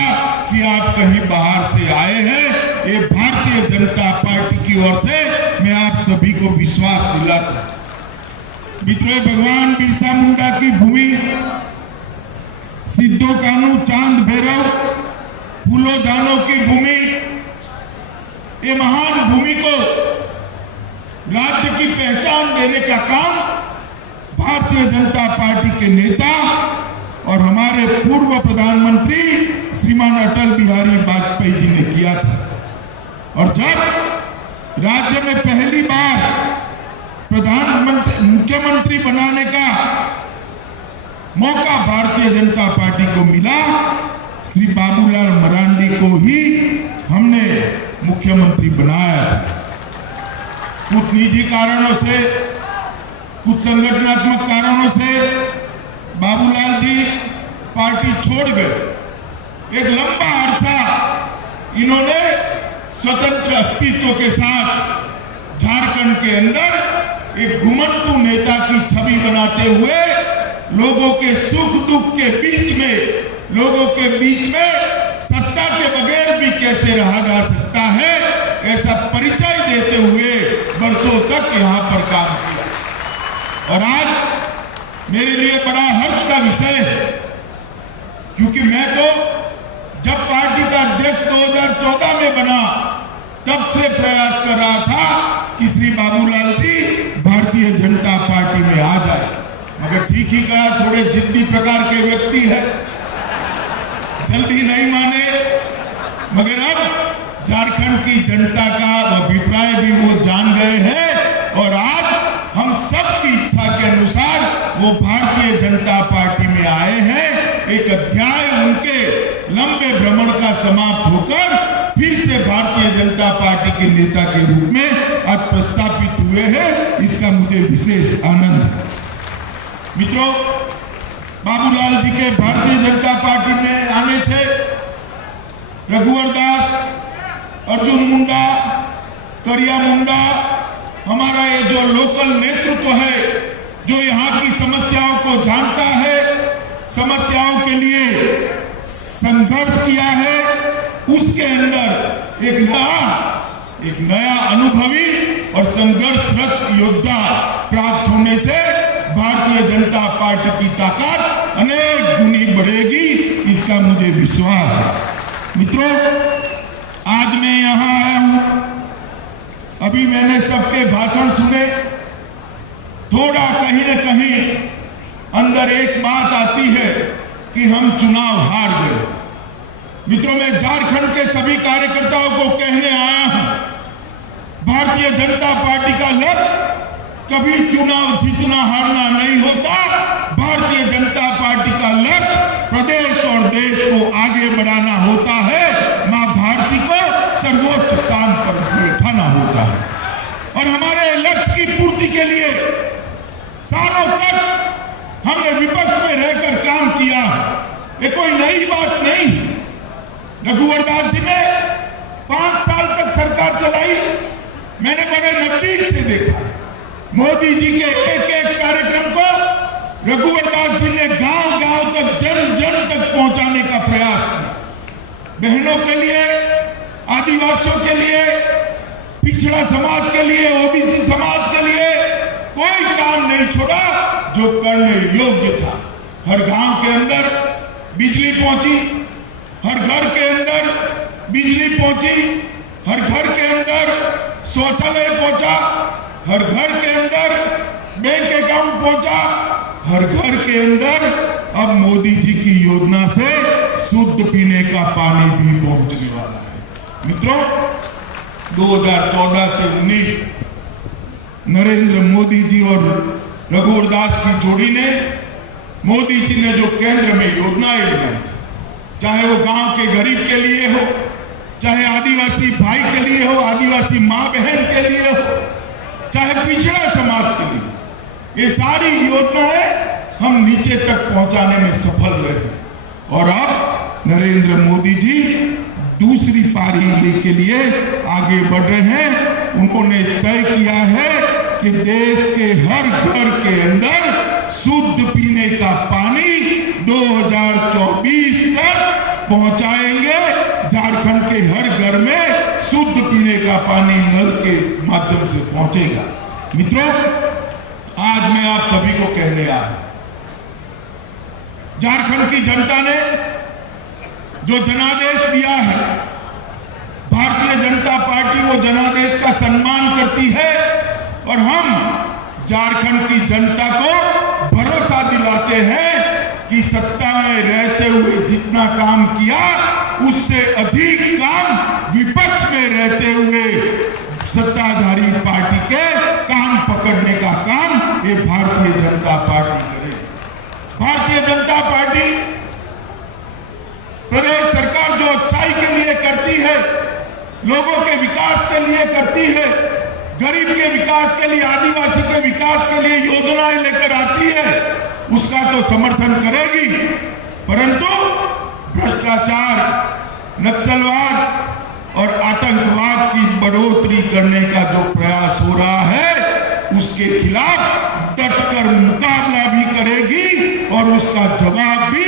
कि आप कहीं बाहर से आए हैं। ये भारतीय जनता पार्टी की ओर से मैं आप सभी को विश्वास दिलाता हूं। मित्रों, भगवान बिरसा मुंडा की भूमि, सिद्धो कानू, चांद भैरव, फूलो जानो की भूमि, ये महान भूमि को राज्य की पहचान देने का काम भारतीय जनता पार्टी के नेता और हमारे पूर्व प्रधानमंत्री श्रीमान अटल बिहारी वाजपेयी जी ने किया था। और जब राज्य में पहली बार मुख्यमंत्री बनाने का मौका भारतीय जनता पार्टी को मिला, श्री बाबूलाल मरांडी को ही हमने मुख्यमंत्री बनाया था। कुछ निजी कारणों से, कुछ संगठनात्मक कारणों से बाबूलाल जी पार्टी छोड़ गए। एक लंबा अरसा इन्होंने स्वतंत्र अस्तित्व के साथ झारखंड के अंदर एक घुमंतू नेता की छवि बनाते हुए लोगों के सुख दुख के बीच में, लोगों के बीच में सत्ता के बगैर भी कैसे रहा जा सकता है, ऐसा परिचय देते हुए वर्षों तक यहां पर काम किया। और आज मेरे लिए बड़ा हर्ष का विषय है, क्योंकि मैं तो जब पार्टी का अध्यक्ष 2014 में बना तब से प्रयास कर रहा था कि श्री बाबूलाल जी भारतीय जनता पार्टी में आ जाए। मगर ठीक ही कहा, थोड़े जिद्दी प्रकार के व्यक्ति है, जल्दी नहीं माने। मगर अब झारखंड की जनता का अभिप्राय भी वो जान गए हैं और आज हम सब की इच्छा के अनुसार वो भारतीय जनता पार्टी में आए हैं। एक अध्याय उनके लंबे भ्रमण का समाप्त होकर फिर से भारतीय जनता पार्टी के नेता के रूप में आज प्रस्थापित हुए हैं, इसका मुझे विशेष आनंद है। मित्रों, बाबूलाल जी के भारतीय जनता पार्टी में आने से रघुवर दास, अर्जुन मुंडा, करिया मुंडा, हमारा ये जो लोकल नेतृत्व है, जो यहाँ की समस्याओं को जानता है, समस्याओं के लिए संघर्ष किया है, उसके अंदर एक नया अनुभवी और संघर्षरत योद्धा प्राप्त होने से भारतीय जनता पार्टी की ताकत अनेक गुनी बढ़ेगी, इसका मुझे विश्वास है। मित्रों, आज मैं यहां आया हूं, अभी मैंने सबके भाषण सुने, थोड़ा कहीं न कहीं अंदर एक बात आती है कि हम चुनाव हार गए। मित्रों, मैं झारखंड के सभी कार्यकर्ताओं को कहने आया हूं, भारतीय जनता पार्टी का लक्ष्य कभी चुनाव जीतना हारना नहीं होता। भारतीय जनता पार्टी का लक्ष्य प्रदेश और देश को आगे बढ़ाना होता है, मां भारती को सर्वोच्च स्थान पर बैठाना होता है। और हमारे लक्ष्य की पूर्ति के लिए सालों तक हमने विपक्ष में रहकर काम किया, ये कोई नई बात नहीं। रघुवर दास जी ने 5 साल तक सरकार चलाई, मैंने बड़े नजदीक से देखा। मोदी जी के एक एक कार्यक्रम को रघुवर दास जी ने गांव गांव तक, जन जन तक पहुंचाने का प्रयास किया। बहनों के लिए, आदिवासियों के लिए, पिछड़ा समाज के लिए, ओबीसी समाज के लिए कोई काम नहीं छोड़ा जो करने योग्य था। हर गांव के अंदर बिजली पहुंची, हर घर के अंदर बिजली पहुंची, हर घर के अंदर शौचालय पहुंचा, हर घर के अंदर बैंक अकाउंट पहुंचा, हर घर के अंदर अब मोदी जी की योजना से शुद्ध पीने का पानी भी पहुंचने वाला है। मित्रों, 2014 से 19 नरेंद्र मोदी जी और रघुवर दास की जोड़ी ने, मोदी जी ने जो केंद्र में योजनाएं बनाई, चाहे वो गांव के गरीब के लिए हो, चाहे आदिवासी भाई के लिए हो, आदिवासी मां बहन के लिए हो, चाहे पिछड़ा समाज के लिए, ये सारी योजनाएं हम नीचे तक पहुंचाने में सफल रहे। और अब नरेंद्र मोदी जी दूसरी पारी के लिए आगे बढ़ रहे हैं। उन्होंने तय किया है कि देश के हर घर के अंदर शुद्ध पीने का पानी 2024 तक पहुंचाएंगे। झारखंड के हर घर में शुद्ध पीने का पानी नल के माध्यम से पहुंचेगा। मित्रों, आज मैं आप सभी को कहने आया, झारखंड की जनता ने जो जनादेश दिया है, भारतीय जनता पार्टी वो जनादेश का सम्मान करती है और हम झारखंड की जनता को भरोसा दिलाते हैं कि सत्ता में रहते हुए जितना काम किया उससे अधिक काम विपक्ष में रहते हुए सत्ताधारी पार्टी के काम पकड़ने का काम ये भारतीय जनता पार्टी करे। भारतीय जनता पार्टी प्रदेश सरकार जो अच्छाई के लिए करती है, लोगों के विकास के लिए करती है, गरीब के विकास के लिए, आदिवासी के विकास के लिए योजनाएं लेकर आती है, उसका तो समर्थन करेगी, परंतु भ्रष्टाचार, नक्सलवाद और आतंकवाद की बढ़ोतरी करने का जो प्रयास हो रहा है उसके खिलाफ डटकर मुकाबला भी करेगी और उसका जवाब भी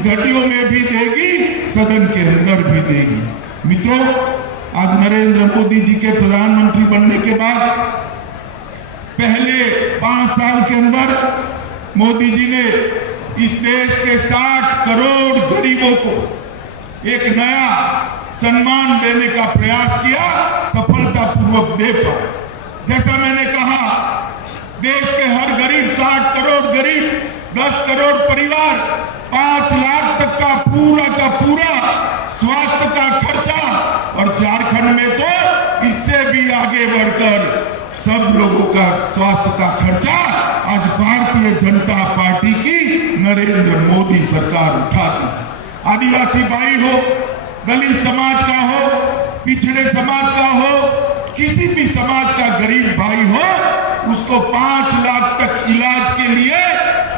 गड्डियों में भी देगी, सदन के अंदर भी देगी। मित्रों, आज नरेंद्र मोदी जी के प्रधानमंत्री बनने के बाद पहले 5 साल के अंदर मोदी जी ने इस देश के 60 करोड़ गरीबों को एक नया सम्मान देने का प्रयास किया, सफलतापूर्वक दे पाए। जैसा मैंने कहा, देश के हर गरीब, 60 करोड़ गरीब, 10 करोड़ परिवार, 5 लाख तक का पूरा स्वास्थ्य का खर्चा, और झारखंड में तो इससे भी आगे बढ़कर सब लोगों का स्वास्थ्य का खर्चा आज भारतीय जनता पार्टी की नरेंद्र मोदी सरकार उठाती है। आदिवासी भाई हो, दलित समाज का हो, पिछड़े समाज का हो, किसी भी समाज का गरीब भाई हो, उसको 5 लाख तक इलाज के लिए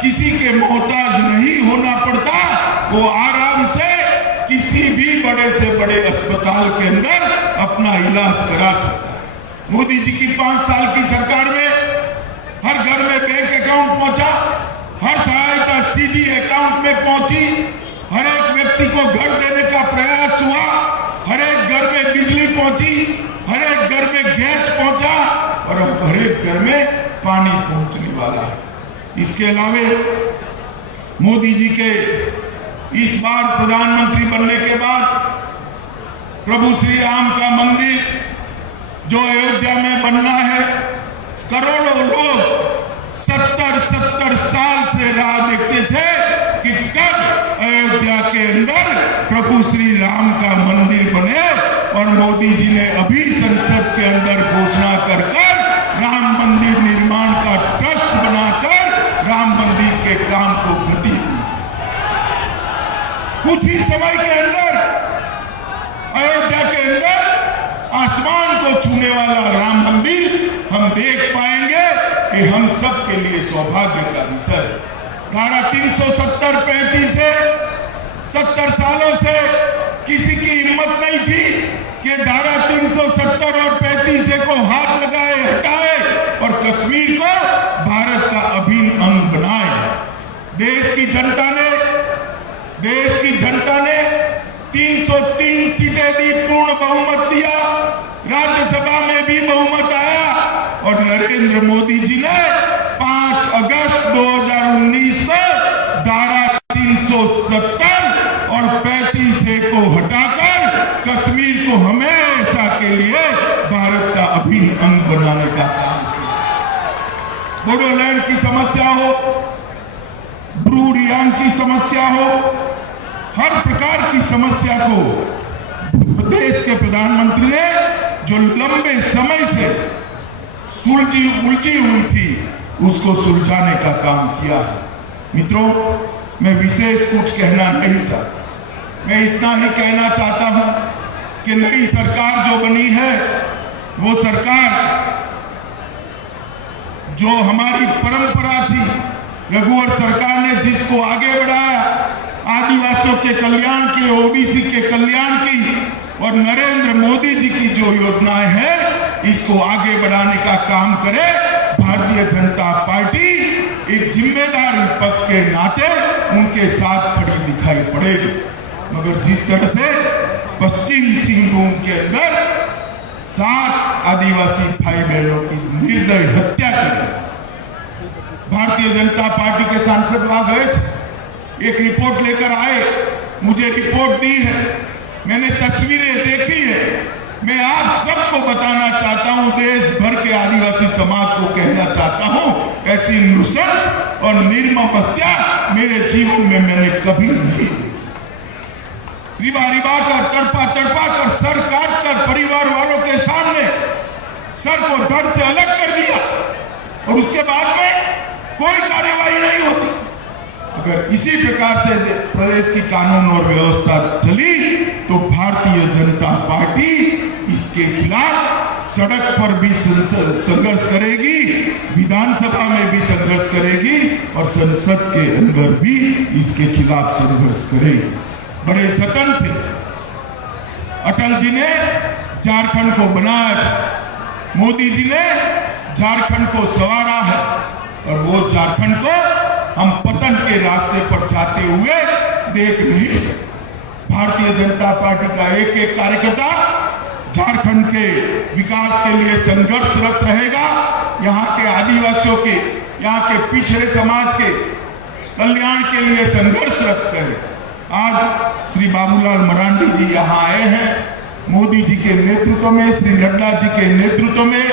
किसी के मोहताज नहीं होना पड़ता। वो आराम से किसी भी बड़े से बड़े अस्पताल के अंदर अपना इलाज करा सकता है। मोदी जी की 5 साल की सरकार में हर घर में बैंक अकाउंट पहुंचा, हर सहायता सीधी अकाउंट में पहुंची, हर एक व्यक्ति को घर देने का प्रयास हुआ, हर एक घर में बिजली पहुंची, हर एक घर में गैस पहुंचा और अब हर एक घर में पानी पहुंचने वाला है। इसके अलावे मोदी जी के इस बार प्रधानमंत्री बनने के बाद प्रभु श्री राम का मंदिर जो अयोध्या में बनना है, करोड़ों लोग 70 साल से राह देखते थे कि कब अयोध्या के अंदर प्रभु श्री राम का मंदिर बने, और मोदी जी ने अभी संसद के अंदर घोषणा कर राम मंदिर निर्माण का ट्रस्ट बनाकर राम मंदिर के काम को गति दी। कुछ ही समय के अंदर अयोध्या के अंदर आसमान को छूने वाला राम मंदिर हम देख पाएंगे। ये हम सब के लिए सौभाग्य का विषय है। धारा 370-35 से 70 सालों से किसी की हिम्मत नहीं थी कि धारा 370 और 35 को हाथ लगाए, हटाए और कश्मीर को भारत का अभिन्न अंग बनाए। देश की जनता ने 303 सीटें दी, पूर्ण बहुमत दिया, राज्यसभा में भी बहुमत आया और नरेंद्र मोदी जी ने 5 अगस्त 2019 को धारा 370 और 35 को हटाकर कश्मीर को हमेशा के लिए भारत का अभिन्न अंग बनाने का काम किया। बोडोलैंड की समस्या हो, ब्रू रियांग की समस्या हो, हर प्रकार की समस्या को प्रदेश के प्रधानमंत्री ने जो लंबे समय से उलझी हुई थी उसको सुलझाने का काम किया है। मित्रों, मैं विशेष कुछ कहना नहीं था, मैं इतना ही कहना चाहता हूं कि नई सरकार जो बनी है वो सरकार जो हमारी परंपरा थी, रघुवर सरकार ने जिसको आगे बढ़ाया, आदिवासियों के कल्याण की, ओबीसी के कल्याण की और नरेंद्र मोदी जी की जो योजनाएं हैं इसको आगे बढ़ाने का काम करे। भारतीय जनता पार्टी एक जिम्मेदार विपक्ष के नाते उनके साथ खड़ी दिखाई पड़ेगी। मगर जिस तरह से पश्चिम सिंहभूम के अंदर 7 आदिवासी भाई बहनों की निर्दयी हत्या की, भारतीय जनता पार्टी के सांसद वहां गए थे, एक रिपोर्ट लेकर आए, मुझे रिपोर्ट दी है, मैंने तस्वीरें देखी है। मैं आप सबको बताना चाहता हूं, देश भर के आदिवासी समाज को कहना चाहता हूं, ऐसी नृशंस और निर्मम हत्या मेरे जीवन में मैंने कभी नहीं। रिबा कर, तड़पा कर, सर काट कर परिवार वालों के सामने सर को धड़ से अलग कर दिया और उसके बाद में कोई कार्यवाही नहीं होती। अगर इसी प्रकार से प्रदेश की कानून और व्यवस्था चली तो भारतीय जनता पार्टी इसके खिलाफ सड़क पर भी संघर्ष करेगी, विधानसभा में भी संघर्ष करेगी और संसद के अंदर भी इसके खिलाफ संघर्ष करेगी। बड़े जतन से अटल जी ने झारखंड को बनाया था, मोदी जी ने झारखंड को संवारा है और वो झारखंड को हम पतन के रास्ते पर जाते हुए देख नहीं सकते। भारतीय जनता पार्टी का एक एक कार्यकर्ता झारखंड के विकास के लिए संघर्षरत रहेगा, यहाँ के आदिवासियों के, यहाँ के पिछड़े समाज के कल्याण के लिए संघर्षरत रहेगा। आज श्री बाबूलाल मरांडी जी यहाँ आए हैं, मोदी जी के नेतृत्व में, श्री नड्डा जी के नेतृत्व में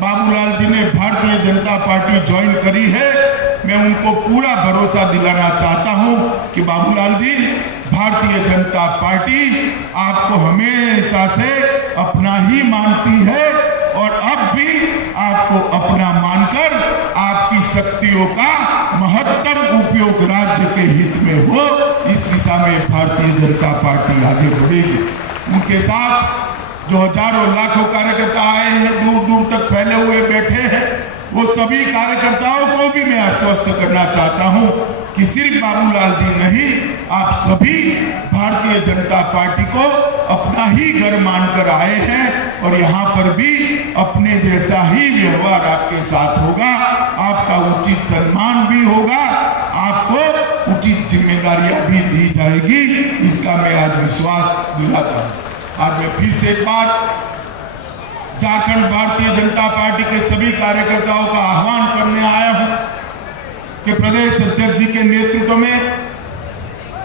बाबूलाल जी ने भारतीय जनता पार्टी ज्वाइन करी है। मैं उनको पूरा भरोसा दिलाना चाहता हूं कि बाबूलाल जी, भारतीय जनता पार्टी आपको हमेशा से अपना ही मानती है और अब भी आपको अपना मानकर आपकी शक्तियों का महत्तम उपयोग राज्य के हित में हो, इस दिशा में भारतीय जनता पार्टी आगे बढ़ेगी। उनके साथ जो हजारों लाखों कार्यकर्ता आए हैं, दूर दूर तक फैले हुए बैठे हैं, वो सभी कार्यकर्ताओं को भी मैं आश्वस्त करना चाहता हूं कि सिर्फ बाबूलाल जी नहीं, आप सभी भारतीय जनता पार्टी को अपना ही घर मानकर आए हैं और यहाँ पर भी अपने जैसा ही व्यवहार आपके साथ होगा, आपका उचित सम्मान भी होगा, आपको उचित जिम्मेदारियां भी दी जाएगी, इसका मैं आज विश्वास दिलाता हूं। आज मैं फिर से एक बार झारखंड भारतीय जनता पार्टी के सभी कार्यकर्ताओं का आह्वान करने आया हूं कि प्रदेश अध्यक्ष जी के नेतृत्व में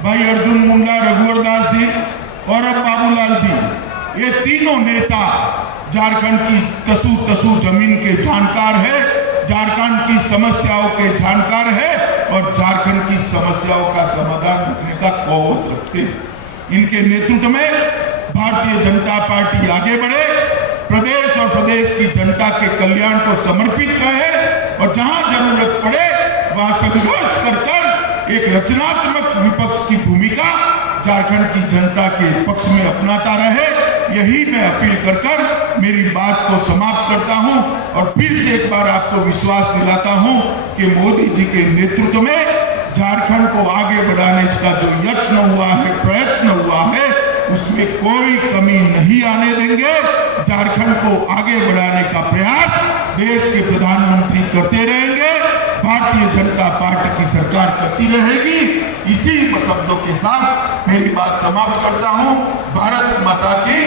भाई अर्जुन मुंडा, रघुवर दास जी और अब बाबूलाल जी, ये तीनों नेता झारखंड की तसू जमीन के जानकार है, झारखंड की समस्याओं के जानकार है और झारखंड की समस्याओं का समाधान करने का कौशल रखते हैं। इनके नेतृत्व में भारतीय जनता पार्टी आगे बढ़े, प्रदेश और प्रदेश की जनता के कल्याण को समर्पित रहे और जहां जरूरत पड़े वहां संघर्ष कर एक रचनात्मक विपक्ष की भूमिका झारखंड की जनता के पक्ष में अपनाता रहे। यही मैं अपील कर मेरी बात को समाप्त करता हूं और फिर से एक बार आपको विश्वास दिलाता हूं कि मोदी जी के नेतृत्व में झारखंड को आगे बढ़ाने का जो यत्न हुआ है, प्रयत्न हुआ है, उसमें कोई कमी नहीं आने देंगे। झारखंड को आगे बढ़ाने का प्रयास देश के प्रधानमंत्री करते रहेंगे, भारतीय जनता पार्टी की सरकार करती रहेगी। इसी शब्दों के साथ मेरी बात समाप्त करता हूं। भारत माता की